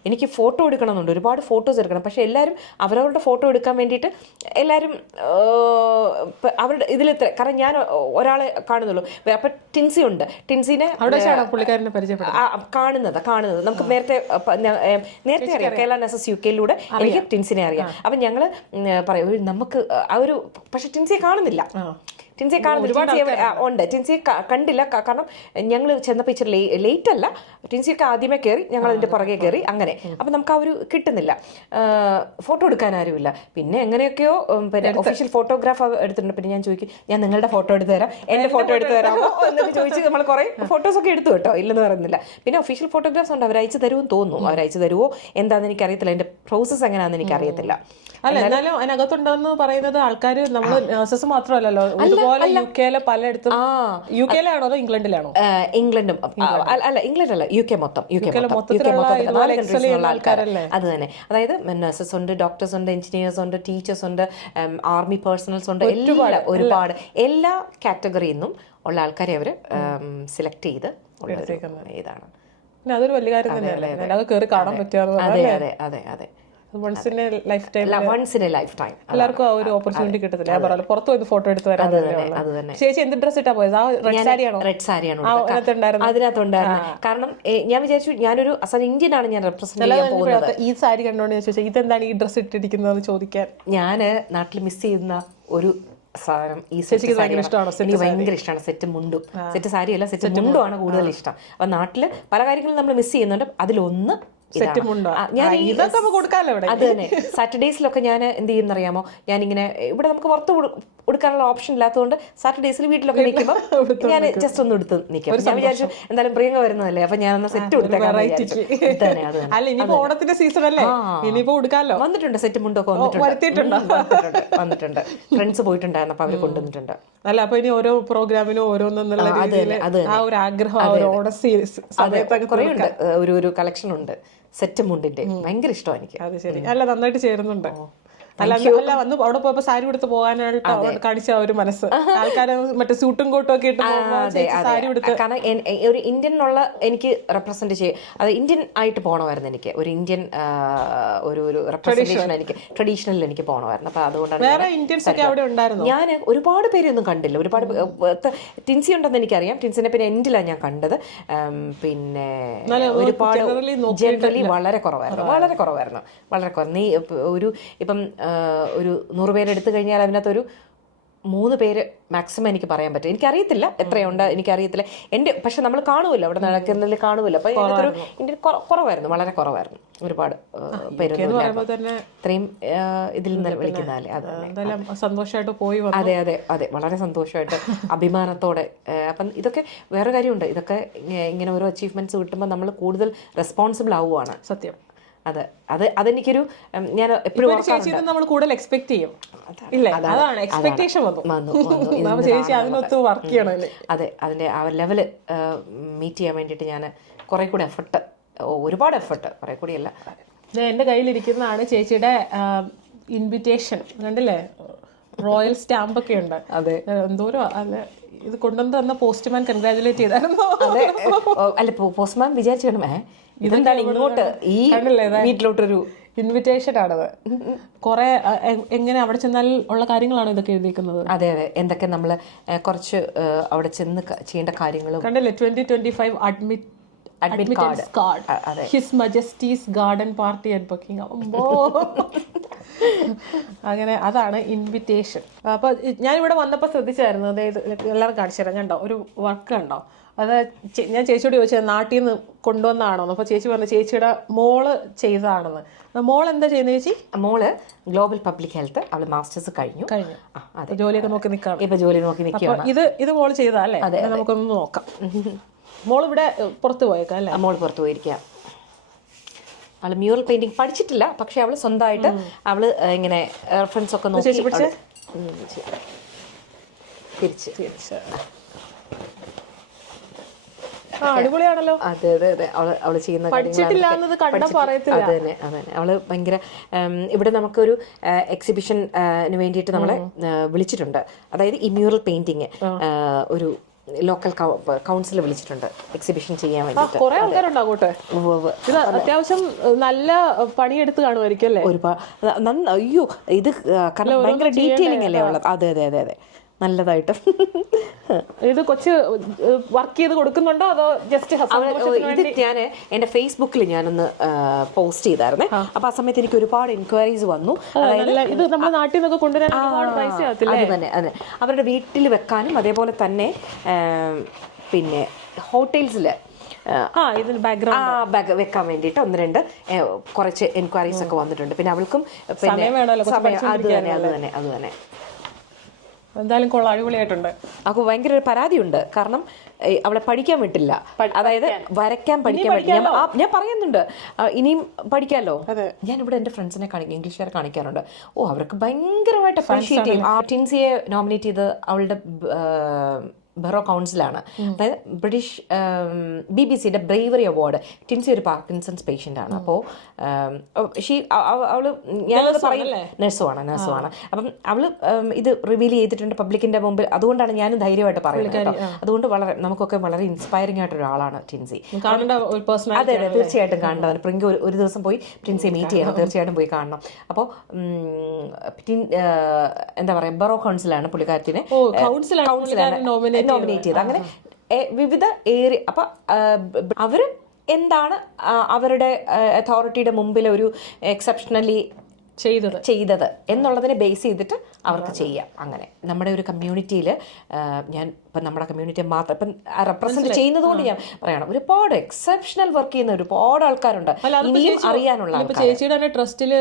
എനിക്ക് ഫോട്ടോ എടുക്കണമെന്നുണ്ട്, ഒരുപാട് ഫോട്ടോസ് എടുക്കണം. പക്ഷെ എല്ലാവരും അവരവരുടെ ഫോട്ടോ എടുക്കാൻ വേണ്ടിയിട്ട് എല്ലാവരും അവരുടെ ഇതിലെത്ര, കാരണം ഞാൻ ഒരാളെ കാണുന്നുള്ളൂ. അപ്പം ടിൻസി ഉണ്ട്. ടിൻസിനെ പുള്ളിക്കാരനെ പരിചയപ്പെടും കാണുന്നത് നമുക്ക് നേരത്തെ അറിയാം. കേരള നഴ്സസ് യുകെയിലൂടെ എനിക്ക് ടിൻസിനെ അറിയാം. അപ്പം ഞങ്ങൾ പറയും നമുക്ക് ആ ഒരു, പക്ഷെ ടിൻസിയെ കാണുന്നില്ല. ഉണ്ട്. ടിൻസിയെ കണ്ടില്ല. കാരണം ഞങ്ങൾ ചെന്നപ്പോൾ ഇച്ചിരി ലേറ്റ് അല്ല, ടിൻസിയൊക്കെ ആദ്യമേ കയറി, ഞങ്ങൾ അതിൻ്റെ പുറകെ കയറി. അങ്ങനെ അപ്പം നമുക്ക് ആ ഒരു കിട്ടുന്നില്ല. ഫോട്ടോ എടുക്കാൻ ആരുമില്ല. പിന്നെ എങ്ങനെയൊക്കെയോ പിന്നെ ഒഫീഷ്യൽ ഫോട്ടോഗ്രാഫ് എടുത്തിട്ടുണ്ട്. പിന്നെ ഞാൻ ചോദിക്കും, ഞാൻ നിങ്ങളുടെ ഫോട്ടോ എടുത്തു തരാം, എൻ്റെ ഫോട്ടോ എടുത്തു തരാമോ എന്നൊക്കെ ചോദിച്ച് നമ്മൾ കുറേ ഫോട്ടോസൊക്കെ എടുത്തു കേട്ടോ, ഇല്ലെന്ന് പറയുന്നില്ല. പിന്നെ ഒഫീഷ്യൽ ഫോട്ടോഗ്രാഫ്സ് ഉണ്ട്, അവരയച്ചു തരുമെന്ന് തോന്നുന്നു. അവരയച്ചു തരുമോ എന്താണെന്ന് എനിക്കറിയത്തില്ല, അതിൻ്റെ പ്രോസസ്സ് എങ്ങനെയാണെന്ന് എനിക്കറിയത്തില്ല. അല്ല, എന്നാലും അതിനകത്തുണ്ടെന്ന് പറയുന്നത് ആൾക്കാർ നമ്മൾ നഴ്സസ് മാത്രമല്ലല്ലോ, ഇതുപോലെ യുകെയിലെ പലയിടത്തും. യുകെയിലാണോ അതോ ഇംഗ്ലണ്ടിലാണോ? ഇംഗ്ലണ്ടും അല്ല, ഇംഗ്ലണ്ട് അല്ല, യുകെ മൊത്തം ആൾക്കാരല്ലേ. അത് തന്നെ. അതായത് നഴ്സസ് ഉണ്ട്, ഡോക്ടേഴ്സ് ഉണ്ട്, എഞ്ചിനീയേഴ്സ് ഉണ്ട്, ടീച്ചേഴ്സ് ഉണ്ട്, ആർമി പേഴ്സണൽസ് ഉണ്ട്, ഒരുപാട് എല്ലാ കാറ്റഗറിയിൽ നിന്നും ഉള്ള ആൾക്കാരെ അവർ സെലക്ട് ചെയ്ത് ഇതാണ്. അതൊരു വലിയ കാര്യം തന്നെയല്ലേ, കയറി കാണാൻ പറ്റുക. അതെ. Once in a lifetime എല്ലാവർക്കും ആ ഒരു ഓപ്പർച്യൂണിറ്റി കിട്ടത്തില്ല. ഞാൻ പറഞ്ഞു പുറത്ത് പോയി ഫോട്ടോ എടുത്ത് വരാം. ചേച്ചി എന്ത് ഡ്രസ് ഇട്ടാ പോയത്? ആ റെഡ് സാരിയാണോ? റെഡ് സാരിയാണ് അതിനകത്തുണ്ടായിരുന്നു. കാരണം ഞാൻ വിചാരിച്ചു, ഞാനൊരു ഇന്ത്യൻ ആണ് ഞാൻ റെപ്രസെന്റ് ചെയ്യാൻ പോകുന്നത്. ഈ സാരി കണ്ടോണ്ട് ഞാൻ ചോദിച്ചാൽ ഇതെന്താണ് ഈ ഡ്രസ് ഇട്ടിരിക്കുന്നതെന്ന് ചോദിക്കാൻ. ഞാൻ നാട്ടിൽ മിസ് ചെയ്യുന്ന ഒരു സാധനം ഈ ചേച്ചിക്ക് ഭയങ്കര ഇഷ്ടമാണോ? എനിക്ക് ഭയങ്കര ഇഷ്ടമാണ് സെറ്റ് മുണ്ടും. സെറ്റ് സാരിയല്ല, സെറ്റ് മുണ്ടുമാണ് കൂടുതൽ ഇഷ്ടം. അപ്പൊ നാട്ടില് പല കാര്യങ്ങളും നമ്മൾ മിസ് ചെയ്യുന്നുണ്ട്. അതിലൊന്ന് അത് തന്നെ. സാറ്റർഡേസിലൊക്കെ ഞാൻ എന്ത് ചെയ്യുന്നറിയാമോ, ഞാനിങ്ങനെ ഇവിടെ നമുക്ക് പുറത്ത് കൊടുക്കാനുള്ള ഓപ്ഷൻ ഇല്ലാത്തതുകൊണ്ട് സാറ്റർഡേസിൽ വീട്ടിലൊക്കെ നിൽക്കുമ്പോൾ ഞാൻ ജസ്റ്റ് ഒന്ന് എടുത്ത് നിൽക്കാം. ഞാൻ വിചാരിച്ചു എന്തായാലും പ്രിയങ്ക വരുന്നതല്ലേ, അപ്പൊ ഞാൻ സെറ്റ് ഓണത്തിന്റെ സീസൺ അല്ലേ, ഇനിയിപ്പോ കൊടുക്കാമല്ലോ. വന്നിട്ടുണ്ട്, സെറ്റ് മുണ്ടൊക്കെ വന്നിട്ടുണ്ട്. ഫ്രണ്ട്സ് പോയിട്ടുണ്ടായിരുന്നു, അപ്പൊ അവര് കൊണ്ടുവന്നിട്ടുണ്ട്. അല്ല, അപ്പൊ ഇനി ഓരോ പ്രോഗ്രാമിനും ഓരോന്നുള്ള ആ ഒരു ആഗ്രഹം കുറേ ഉണ്ട്. ഒരു കളക്ഷൻ ഉണ്ട് സെറ്റ് മുണ്ടിന്റെ, ഭയങ്കര ഇഷ്ടമാണ് എനിക്ക്. അത് ശരി. അല്ല, നന്നായിട്ട് ചേരുന്നുണ്ട്. അല്ല വന്ന് അവിടെ പോയപ്പോ സാരി കൊടുത്ത് പോകാനായിട്ട് കാണിച്ച ഒരു മനസ്സ്. ആൾക്കാരെ മറ്റേ സൂട്ടും കോട്ടും ഒക്കെ ഇട്ട് സാരി കൊടുത്ത്. കാരണം ഒരു ഇന്ത്യൻ ഉള്ള എനിക്ക് റെപ്രസെന്റ് ചെയ്യും, അത് ഇന്ത്യൻ ആയിട്ട് പോകണമായിരുന്നു. എനിക്ക് ഒരു ഇന്ത്യൻ ഒരു റെപ്രസെന്റേഷൻ, എനിക്ക് ട്രഡീഷണലിൽ എനിക്ക് പോകണമായിരുന്നു. അപ്പൊ അതുകൊണ്ടാണ്. വേറെ ഇന്ത്യൻസ് ഒക്കെ അവിടെ ഉണ്ടായിരുന്നു. ഞാൻ ഒരുപാട് പേരൊന്നും കണ്ടില്ല. ഒരുപാട് ടിൻസി ഉണ്ടെന്ന് എനിക്കറിയാം. ടിൻസിനെ പിന്നെ എൻഡിലാണ് ഞാൻ കണ്ടത്. പിന്നെ ഒരുപാട് ജനറലി വളരെ കുറവായിരുന്നു. നീ ഇപ്പം ഒരു 100 പേര് എടുത്തു കഴിഞ്ഞാൽ അതിനകത്തൊരു 3 പേര് മാക്സിമം എനിക്ക് പറയാൻ പറ്റും. എനിക്കറിയത്തില്ല എത്രയുണ്ട്, എനിക്കറിയത്തില്ല. പക്ഷെ നമ്മൾ കാണുമല്ലോ, അവിടെ നടക്കുന്നതിൽ കാണുമല്ലോ. അപ്പൊ ഇതിനകത്തൊരു ഇന്ത്യൻ കുറവായിരുന്നു, വളരെ കുറവായിരുന്നു. ഒരുപാട് പേരൊന്നും ഇത്രയും ഇതിൽ നിന്ന് വിളിക്കുന്നതല്ലേ. സന്തോഷമായിട്ട് പോയി. അതെ, വളരെ സന്തോഷമായിട്ട് അഭിമാനത്തോടെ. അപ്പം ഇതൊക്കെ വേറെ കാര്യമുണ്ട്. ഇതൊക്കെ ഇങ്ങനെ ഓരോ അച്ചീവ്മെന്റ്സ് കിട്ടുമ്പോൾ നമ്മൾ കൂടുതൽ റെസ്പോൺസിബിൾ ആവുകയാണ്. സത്യം. അതെനിക്കൊരു, ഞാൻ എപ്പോഴും നമ്മൾ കൂടുതൽ എക്സ്പെക്ട് ചെയ്യും. ഇല്ലേ, അതാണ് എക്സ്പെക്ടേഷൻ വന്നു. ചേച്ചി അതിനൊത്ത് വർക്ക് ചെയ്യണം. അതെ, അതിന്റെ ആ ലെവല് മീറ്റ് ചെയ്യാൻ വേണ്ടിയിട്ട് ഞാൻ കുറെ കൂടെ ഒരുപാട് എഫർട്ട്, കുറെ കൂടിയല്ല. എൻ്റെ കയ്യിലിരിക്കുന്നതാണ് ചേച്ചിയുടെ ഇൻവിറ്റേഷൻ. കണ്ടില്ലേ, റോയൽ സ്റ്റാമ്പ് ഒക്കെ ഉണ്ട്. അതെ, എന്തോരം. അല്ലെ, ഇത് കൊണ്ടുവന്ന് തന്ന പോസ്റ്റ്മാൻ കൺഗ്രാജുലേറ്റ് ചെയ്തായിരുന്നു. അല്ല, പോസ്റ്റ്മാൻ വിചാരിച്ചു ഇതെന്താണ് ഇങ്ങോട്ട് ഈ വീട്ടിലോട്ടൊരു ഇൻവിറ്റേഷൻ ആണത്. കുറെ എങ്ങനെ അവിടെ ചെന്നാൽ ഉള്ള കാര്യങ്ങളാണ് ഇതൊക്കെ എഴുതിയിരിക്കുന്നത്. അതെ, എന്തൊക്കെ നമ്മൾ കുറച്ച് അവിടെ ചെന്ന് ചെയ്യേണ്ട കാര്യങ്ങളും കണ്ടില്ലേ. 2025 admittance card, his Majesty's garden party at Buckingham. അങ്ങനെ അതാണ് ഇൻവിറ്റേഷൻ. അപ്പോൾ ഞാനിവിടെ വന്നപ്പോൾ ശ്രദ്ധിച്ചായിരുന്നു, അതായത് എല്ലാവരും കാണിച്ചു തരാം. കണ്ടോ ഒരു വർക്ക് കണ്ടോ? അത് ഞാൻ ചേച്ചിയോട് ചോദിച്ചത് നാട്ടിൽ നിന്ന് കൊണ്ടുവന്നതാണോ? അപ്പോൾ ചേച്ചി പറഞ്ഞു ചേച്ചിയുടെ മോള് ചെയ്തതാണെന്ന്. മോൾ എന്താ ചെയ്യുന്നത് ചേച്ചി? മോള് ഗ്ലോബൽ പബ്ലിക് ഹെൽത്ത്, അവള് മാസ്റ്റേഴ്സ് കഴിഞ്ഞു. അതെ, ജോലിയൊക്കെ നോക്കി നിൽക്കുകയാണ്. ഇപ്പൊ ജോലി നോക്കി നിൽക്കുകയാണ്. ഇത് മോള് ചെയ്തതാ അല്ലേ? നമുക്കൊന്ന് നോക്കാം. മോൾ ഇവിടെ പുറത്ത് പോയേക്കാം അല്ലേ? മോള് പുറത്ത് പോയിരിക്കുക. അവള് മ്യൂറൽ പെയിന്റിങ് പഠിച്ചിട്ടില്ല, പക്ഷെ അവള് സ്വന്തമായിട്ട് അവള് ഇങ്ങനെ റെഫറൻസ് ഒക്കെ നോക്കി തിരിച്ച്. അടിപൊളിയാണല്ലോ. അതെ അതെ അതെ, അവള് ചെയ്യുന്ന അതെ തന്നെ അവള് ഭയങ്കര. ഇവിടെ നമുക്കൊരു എക്സിബിഷന് വേണ്ടിയിട്ട് നമ്മളെ വിളിച്ചിട്ടുണ്ട്. അതായത് ഈ മ്യൂറൽ പെയിന്റിങ് ഒരു ലോക്കൽ കൗൺസിൽ വിളിച്ചിട്ടുണ്ട് എക്സിബിഷൻ ചെയ്യാൻ വേണ്ടിയിട്ട്. കുറെ ആൾക്കാരുണ്ടാകട്ടെ. ഇത് അത്യാവശ്യം നല്ല പണിയെടുത്ത് കാണുമായിരിക്കും അല്ലേ? ഒരുപാട്. അയ്യോ, ഇത് കാരണം ഭയങ്കര ഡീറ്റെയിലിംഗ് അല്ലേ ഉള്ളത്. അതെ അതെ അതെ അതെ, നല്ലതായിട്ട്. ഇത് കൊച്ച് വർക്ക് ചെയ്ത് കൊടുക്കുന്നുണ്ടോ അതോ ജസ്റ്റ്? ഇത് ഞാൻ എൻ്റെ ഫേസ്ബുക്കിൽ ഞാനൊന്ന് പോസ്റ്റ് ചെയ്തായിരുന്നേ. അപ്പൊ ആ സമയത്ത് എനിക്ക് ഒരുപാട് എൻക്വയറീസ് വന്നു. ഇത് നമ്മുടെ നാട്ടിൽ നിന്നൊക്കെ കൊണ്ടുവരാൻ ഒരുപാട് പൈസ ആകത്തില്ലേ? അത് തന്നെ അതെ, അവരുടെ വീട്ടിൽ വെക്കാനും അതേപോലെ തന്നെ പിന്നെ ഹോട്ടൽസില് ഇതിൽ ബാക്ക്ഗ്രൗണ്ട് വെക്കാൻ വേണ്ടിയിട്ട് 1-2 കുറച്ച് എൻക്വയറീസ് ഒക്കെ വന്നിട്ടുണ്ട്. പിന്നെ അവൾക്കും പിന്നെ അത് തന്നെ എന്തായാലും കൊള്ളാം, അടിപൊളിയായിട്ടുണ്ട്. അവൾക്ക് ഭയങ്കര ഒരു പരാതിയുണ്ട്. കാരണം അവളെ പഠിക്കാൻ വിട്ടില്ല. അതായത് വരയ്ക്കാൻ പഠിക്കാൻ പറ്റില്ല. ഞാൻ പറയുന്നുണ്ട് ഇനിയും പഠിക്കാമല്ലോ. ഞാൻ ഇവിടെ എൻ്റെ ഫ്രണ്ട്സിനെ കാണിക്കും, ഇംഗ്ലീഷുകാരെ കാണിക്കാറുണ്ട്. അവർക്ക് ഭയങ്കരമായിട്ട് അപ്രീഷിയേറ്റ് ചെയ്യും. ടിൻസിയെ നോമിനേറ്റ് ചെയ്ത് അവളുടെ ബറോ കൗൺസിലാണ്. അതായത് British BBC bravery award. Tincy ഒരു പാർക്കിൻസൺസ് പേഷ്യൻ്റ് ആണ്. അപ്പോൾ അവള് ഞാനത് പറയും, നഴ്സുമാണ്. അപ്പം അവള് ഇത് റിവീൽ ചെയ്തിട്ടുണ്ട് പബ്ലിക്കിന്റെ മുമ്പിൽ. അതുകൊണ്ടാണ് ഞാനും ധൈര്യമായിട്ട് പറയുന്നത്. അതുകൊണ്ട് വളരെ നമുക്കൊക്കെ വളരെ ഇൻസ്പയറിംഗ് ആയിട്ടൊരു ആളാണ് ടിൻസി. അതെ അതെ, തീർച്ചയായിട്ടും കാണേണ്ടതാണ്. പ്രിങ്ക് ഒരു ദിവസം പോയി ടിൻസിയെ മീറ്റ് ചെയ്യണം, തീർച്ചയായിട്ടും പോയി കാണണം. അപ്പോൾ എന്താ പറയാ, ബറോ കൗൺസിലാണ് പുള്ളിക്കാരത്തിനെ നോമിനേറ്റ് ചെയ്ത്. അങ്ങനെ വിവിധ ഏരിയ. അപ്പൊ അവര് എന്താണ് അവരുടെ അതോറിറ്റിയുടെ മുമ്പിൽ ഒരു എക്സെപ്ഷണലി ചെയ്തത് എന്നുള്ളതിനെ ബേസ് ചെയ്തിട്ട് അവർക്ക് ചെയ്യാം. അങ്ങനെ നമ്മുടെ ഒരു കമ്മ്യൂണിറ്റിയിൽ ഞാൻ ഇപ്പം നമ്മുടെ കമ്മ്യൂണിറ്റിയെ മാത്രം ഇപ്പം റെപ്രസെന്റ് ചെയ്യുന്നത് കൊണ്ട് ഞാൻ പറയണം, ഒരുപാട് എക്സെപ്ഷണൽ വർക്ക് ചെയ്യുന്ന ഒരുപാട് ആൾക്കാരുണ്ട്, ഇനിയും അറിയാനുള്ള ആൾക്കാർ. ചേച്ചിയുടെ തന്നെ ട്രസ്റ്റിൽ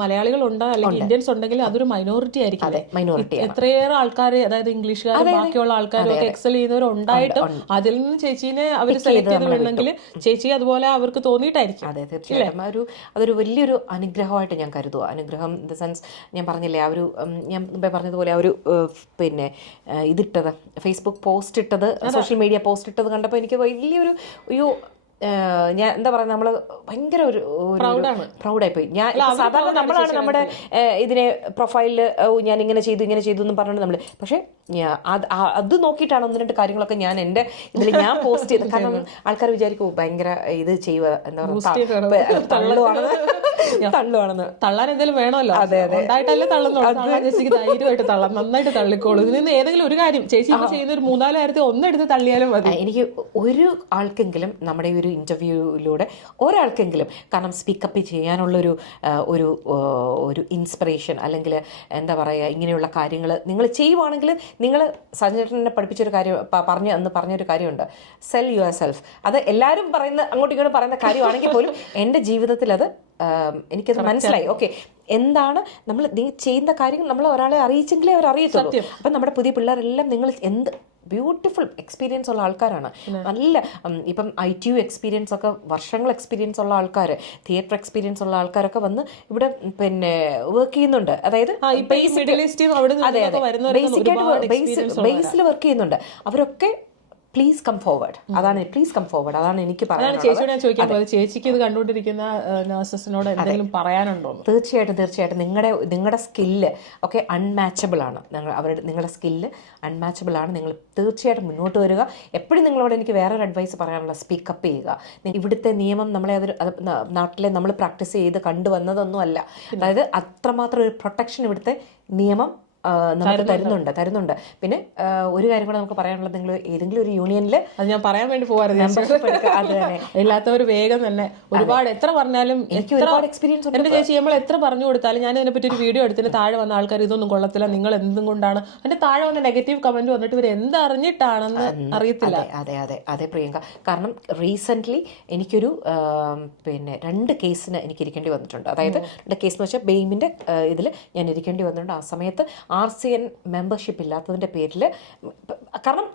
മലയാളികൾ ഉണ്ടോ അല്ലെങ്കിൽ ഇന്ത്യൻസ് ഉണ്ടെങ്കിൽ അതൊരു മൈനോറിറ്റി ആയിരിക്കും. അതെ, മൈനോറിറ്റി. എത്രയേറെ ആൾക്കാർ, അതായത് ഇംഗ്ലീഷുകാരും ബാക്കിയുള്ള ആൾക്കാരും ഒക്കെ എക്സൽ ചെയ്യുന്നവരുണ്ടായിട്ടും അതിൽ നിന്ന് ചേച്ചീനെ അവർ സെലക്ട് ചെയ്തിട്ടുണ്ടെങ്കിൽ ചേച്ചി അതുപോലെ അവർക്ക് തോന്നിയിട്ടായിരിക്കും. അതെ, തീർച്ചയായിട്ടും. അതൊരു വലിയൊരു അനുഗ്രഹമായിട്ട് ഞാൻ കരുതുക. അനുഗ്രഹം ഇൻ ദ സെൻസ്, ഞാൻ പറഞ്ഞില്ലേ, ആ ഒരു ഞാൻ പറഞ്ഞതുപോലെ ആ ഒരു പിന്നെ ഇതിട്ടത്, ഫേസ്ബുക്ക് പോസ്റ്റ് ഇട്ടത്, സോഷ്യൽ മീഡിയ പോസ്റ്റ് ഇട്ടത് കണ്ടപ്പോൾ എനിക്ക് വലിയൊരു ഞാൻ എന്താ പറയുക, നമ്മള് ഭയങ്കര ഒരു പ്രൗഡായിപ്പോയി. ഞാൻ സാധാരണ നമ്മളാണ് നമ്മുടെ ഇതിനെ പ്രൊഫൈലില് ഞാൻ ഇങ്ങനെ ചെയ്തു എന്ന് പറഞ്ഞിട്ട് നമ്മള്, പക്ഷെ അത് നോക്കിയിട്ടാണ് 1-2 കാര്യങ്ങളൊക്കെ ഞാൻ എൻ്റെ ഇതിൽ ഞാൻ പോസ്റ്റ് ചെയ്തത്. കാരണം ആൾക്കാർ വിചാരിക്കും ഭയങ്കര ഇത് ചെയ്യുക, എന്താ പറയുക, തള്ളുവാണെന്ന്. തള്ളാൻ എന്തെങ്കിലും വേണമല്ലോ. ഉണ്ടായിട്ടല്ലേ തള്ളുന്നുള്ളൂ. ധൈര്യമായിട്ട് തള്ളാം, നന്നായിട്ട് തള്ളിക്കോളൂ. ഇതിൽ നിന്ന് ഏതെങ്കിലും ഒരു കാര്യം ചേച്ചി ചെയ്യുന്ന ഒരു 3-4 കാര്യത്തിൽ ഒന്നെടുത്ത് തള്ളിയാലും മതി. എനിക്ക് ഒരു ആൾക്കെങ്കിലും നമ്മുടെ ഒരു ഇന്റർവ്യൂയിലൂടെ ഒരാൾക്കെങ്കിലും, കാരണം സ്പീക്കപ്പ് ചെയ്യാനുള്ളൊരു ഒരു ഇൻസ്പിറേഷൻ, അല്ലെങ്കിൽ എന്താ പറയുക, ഇങ്ങനെയുള്ള കാര്യങ്ങൾ നിങ്ങൾ ചെയ്യുവാണെങ്കിൽ, നിങ്ങൾ സഞ്ജയനെ പഠിപ്പിച്ചൊരു കാര്യം പറഞ്ഞൊരു കാര്യമുണ്ട്, സെൽ യുവർ സെൽഫ്. അത് എല്ലാവരും അങ്ങോട്ടും ഇങ്ങോട്ടും പറയുന്ന കാര്യമാണെങ്കിൽ പോലും എൻ്റെ ജീവിതത്തിൽ അത് എനിക്കത് മനസ്സിലായി. ഓക്കെ, എന്താണ് നമ്മൾ ചെയ്യുന്ന കാര്യങ്ങൾ നമ്മൾ ഒരാളെ അറിയിച്ചെങ്കിലേ അവർ അറിയത്തുള്ളൂ. അപ്പം നമ്മുടെ പുതിയ പിള്ളേരെല്ലാം നിങ്ങൾ എന്ത് ബ്യൂട്ടിഫുൾ എക്സ്പീരിയൻസ് ഉള്ള ആൾക്കാരാണ്. നല്ല ഇപ്പം ITU എക്സ്പീരിയൻസ് ഒക്കെ, വർഷങ്ങൾ എക്സ്പീരിയൻസ് ഉള്ള ആൾക്കാർ, തിയേറ്റർ എക്സ്പീരിയൻസ് ഉള്ള ആൾക്കാരൊക്കെ വന്ന് ഇവിടെ പിന്നെ വർക്ക് ചെയ്യുന്നുണ്ട്. അതായത് ബേസിൽ വർക്ക് ചെയ്യുന്നുണ്ട്. അവരൊക്കെ പ്ലീസ് കം ഫോർവേഡ്. അതാണ് എനിക്ക് പറയാനുള്ളത്. ചേച്ചിയോട് ഞാൻ ചോദിക്കാൻ പോകുന്നത്, ചേച്ചിക്ക് ഇത് കണ്ടുകൊണ്ടിരിക്കുന്ന നഴ്സസിനോട് എന്തെങ്കിലും പറയാനുണ്ടോ? തീർച്ചയായിട്ടും നിങ്ങളുടെ സ്കില്ല് ഒക്കെ അൺമാച്ചബിൾ ആണ്. നിങ്ങളുടെ സ്കില്ല് അൺമാച്ചബിൾ ആണ്. നിങ്ങൾ തീർച്ചയായിട്ടും മുന്നോട്ട് വരിക. എപ്പോഴും നിങ്ങളോട് എനിക്ക് വേറൊരു അഡ്വൈസ് പറയാനുള്ള, സ്പീക്കപ്പ് ചെയ്യുക. ഇവിടുത്തെ നിയമം നമ്മളെ നാട്ടിലെ നമ്മൾ പ്രാക്ടീസ് ചെയ്ത് കണ്ടുവന്നതൊന്നും അല്ല. അതായത് അത്രമാത്രം ഒരു പ്രൊട്ടക്ഷൻ ഇവിടുത്തെ നിയമം നമുക്ക് തരുന്നുണ്ട്. പിന്നെ ഒരു കാര്യം കൂടെ നമുക്ക് പറയാനുള്ളത്, നിങ്ങൾ ഏതെങ്കിലും ഒരു യൂണിയനിൽ, അത് ഞാൻ പറയാൻ വേണ്ടി പോകാറുണ്ട്, ഇല്ലാത്തവർ വേഗം തന്നെ ഒരുപാട് എത്ര പറഞ്ഞാലും, എനിക്ക് ഒരുപാട് എക്സ്പീരിയൻസ് ഉണ്ട്. എന്റെ ചേച്ചി നമ്മൾ എത്ര പറഞ്ഞു കൊടുത്താലും, ഞാൻ ഇതിനെ പറ്റി ഒരു വീഡിയോ എടുത്തിട്ട് താഴെ വന്ന ആൾക്കാർ ഇതൊന്നും കൊള്ളത്തില്ല, നിങ്ങൾ എന്തും കൊണ്ടാണ്, അതിന്റെ താഴെ വന്ന നെഗറ്റീവ് കമന്റ് വന്നിട്ട് ഇവർ എന്തറിഞ്ഞിട്ടാണെന്ന് അറിയത്തില്ല. അതെ പ്രിയങ്ക, കാരണം റീസെന്റ് എനിക്കൊരു പിന്നെ 2 കേസിന് എനിക്ക് ഇരിക്കേണ്ടി വന്നിട്ടുണ്ട്. അതായത് 2 കേസ് എന്ന് വെച്ചാൽ ബെയിമിന്റെ ഇതിൽ ഞാൻ ഇരിക്കേണ്ടി വന്നിട്ടുണ്ട്. ആ സമയത്ത് RCN മെമ്പർഷിപ്പ് ഇല്ലാത്തതിന്റെ പേരിൽ, കാരണം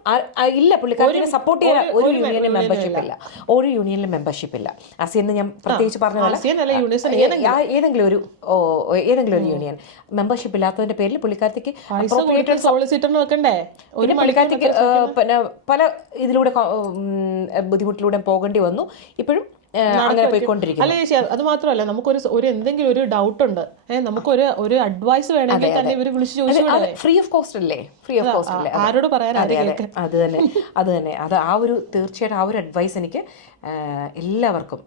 ഇല്ല, പുള്ളിക്കാരനെ സപ്പോർട്ട് ചെയ്യാൻ ഒരു യൂണിയനിലും മെമ്പർഷിപ്പ് ഇല്ല, ഒരു യൂണിയനിലും മെമ്പർഷിപ്പ് ഇല്ല. RCN ഞാൻ പ്രത്യേകിച്ച് പറഞ്ഞ പോലെ ഏതെങ്കിലും ഒരു യൂണിയൻ മെമ്പർഷിപ്പ് ഇല്ലാത്തതിന്റെ പേരിൽ പുള്ളിക്കാരത്തേക്ക് പുള്ളിക്കാരത്തേക്ക് പിന്നെ പല ഇതിലൂടെ ബുദ്ധിമുട്ടിലൂടെ പോകേണ്ടി വന്നു. ഇപ്പോഴും അങ്ങനെ പോയിക്കൊണ്ടിരിക്കും. അല്ല ചേച്ചി, അത് മാത്രമല്ല, നമുക്കൊരു എന്തെങ്കിലും ഒരു ഡൗട്ട് ഉണ്ട്, നമുക്കൊരു അഡ്വൈസ് വേണമെങ്കിൽ തന്നെ ഇവര് വിളിച്ച് ചോദിച്ചു, ഫ്രീ ഓഫ് കോസ്റ്റ് അല്ലേ? ആരോട് പറയാൻ? അത് തന്നെ ആ ഒരു തീർച്ചയായിട്ടും ആ ഒരു അഡ്വൈസ് എനിക്ക് എല്ലാവർക്കും,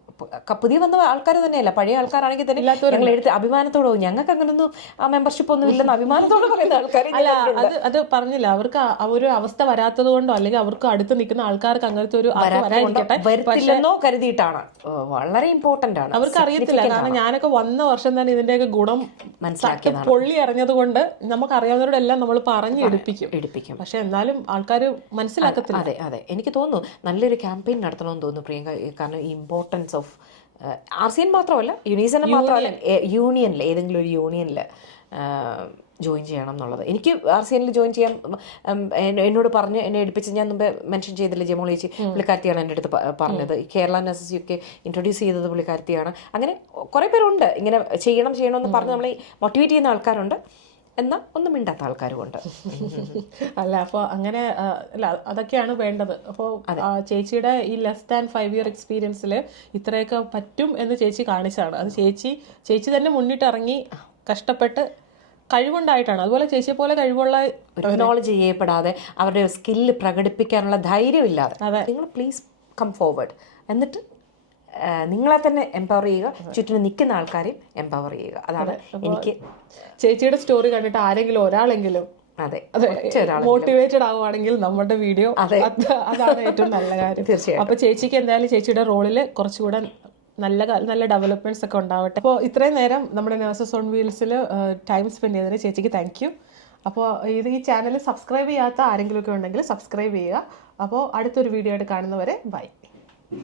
പുതിയ വന്ന ആൾക്കാർ തന്നെയല്ല, പഴയ ആൾക്കാരാണെങ്കിൽ തന്നെ ഞങ്ങൾ എടുത്ത് അഭിമാനത്തോടെ പോകും, ഞങ്ങൾക്ക് അങ്ങനൊന്നും ആ മെമ്പർഷിപ്പ് ഒന്നും ഇല്ലെന്ന് അഭിമാനത്തോടെ പറയുന്ന ആൾക്കാർ. അത് പറഞ്ഞില്ല, അവർക്ക് ആ ഒരു അവസ്ഥ വരാത്തത് കൊണ്ടോ അല്ലെങ്കിൽ അവർക്ക് അടുത്ത് നിൽക്കുന്ന ആൾക്കാർക്ക് അങ്ങനത്തെ ഒരു വരത്തില്ലെന്നോ കരുതിയിട്ടാണ്. വളരെ ഇമ്പോർട്ടന്റ് ആണ്, അവർക്ക് അറിയത്തില്ല. കാരണം ഞാനൊക്കെ വന്ന വർഷം തന്നെ ഇതിന്റെയൊക്കെ ഗുണം മനസ്സിലാക്കിയത്, പൊള്ളി അറിഞ്ഞത് കൊണ്ട് നമുക്ക് അറിയാവുന്നവരോടെല്ലാം നമ്മൾ പറഞ്ഞ് എടുപ്പിക്കും. പക്ഷെ എന്നാലും ആൾക്കാർ മനസ്സിലാക്കത്തില്ല. അതെ എനിക്ക് തോന്നുന്നു നല്ലൊരു ക്യാമ്പയിൻ നടത്തണമെന്ന് തോന്നുന്നു പ്രിയങ്ക. കാരണം ഈ ഇമ്പോർട്ടൻസ് ഓഫ് RCN മാത്രമല്ല, യുണീസൺ മാത്രമല്ല, യൂണിയനിൽ ഏതെങ്കിലും ഒരു യൂണിയനിൽ ജോയിൻ ചെയ്യണം എന്നുള്ളത്. എനിക്ക് RCNൽ ജോയിൻ ചെയ്യാൻ എന്നോട് പറഞ്ഞ് എന്നെ എടുപ്പിച്ച്, ഞാൻ മുമ്പ് മെൻഷൻ ചെയ്തില്ല, ജയമോൾ ചേച്ചി, പുള്ളിക്കാരത്തിയാണ് എൻ്റെ അടുത്ത് പറഞ്ഞത്. കേരള നഴ്സസ് UK ഇൻട്രൊഡ്യൂസ് ചെയ്തത് പുള്ളിക്കാരത്തിയാണ്. അങ്ങനെ കുറേ പേരുണ്ട് ഇങ്ങനെ ചെയ്യണമെന്ന് പറഞ്ഞ് നമ്മളെ മോട്ടിവേറ്റ് ചെയ്യുന്ന ആൾക്കാരുണ്ട്, എന്നാൽ ഒന്നും മിണ്ടാത്ത ആൾക്കാരുമുണ്ട്. അല്ല, അപ്പോൾ അങ്ങനെ അല്ല, അതൊക്കെയാണ് വേണ്ടത്. അപ്പോൾ ചേച്ചിയുടെ ഈ ലെസ് ദാൻ 5 year എക്സ്പീരിയൻസിൽ ഇത്രയൊക്കെ പറ്റും എന്ന് ചേച്ചി കാണിച്ചാണ്. അത് ചേച്ചി തന്നെ മുന്നിട്ടിറങ്ങി കഷ്ടപ്പെട്ട് കഴിവുണ്ടായിട്ടാണ്. അതുപോലെ ചേച്ചിയെ പോലെ കഴിവുള്ള, അക്നോളജ് ചെയ്യപ്പെടാതെ അവരുടെ സ്കില്ല് പ്രകടിപ്പിക്കാനുള്ള ധൈര്യമില്ലാതെ, നിങ്ങൾ പ്ലീസ് കം ഫോർവേഡ്, എന്നിട്ട് നിങ്ങളെ തന്നെ എംപവർ ചെയ്യുക, ചുറ്റിനും നിൽക്കുന്ന ആൾക്കാരെയും എംപവർ ചെയ്യുക. അതാണ് എനിക്ക് ചേച്ചിയുടെ സ്റ്റോറി കണ്ടിട്ട് ആരെങ്കിലും ഒരാളെങ്കിലും മോട്ടിവേറ്റഡ് ആവുകയാണെങ്കിൽ നമ്മുടെ വീഡിയോ, അതാണ് ഏറ്റവും നല്ല കാര്യം. തീർച്ചയായും. അപ്പൊ ചേച്ചിക്ക് എന്തായാലും ചേച്ചിയുടെ റോളിൽ കുറച്ചുകൂടെ നല്ല ഡെവലപ്മെന്റ്സ് ഒക്കെ ഉണ്ടാവട്ടെ. അപ്പോൾ ഇത്രയും നേരം നമ്മുടെ നഴ്സസ് ഓൺ വീൽസിൽ ടൈം സ്പെൻഡ് ചെയ്തതിന് ചേച്ചിക്ക് താങ്ക് യു. അപ്പോൾ ഈ ചാനൽ സബ്സ്ക്രൈബ് ചെയ്യാത്ത ആരെങ്കിലും ഒക്കെ ഉണ്ടെങ്കിൽ സബ്സ്ക്രൈബ് ചെയ്യുക. അപ്പോൾ അടുത്തൊരു വീഡിയോ ആയിട്ട് കാണുന്നവരെ ബൈ.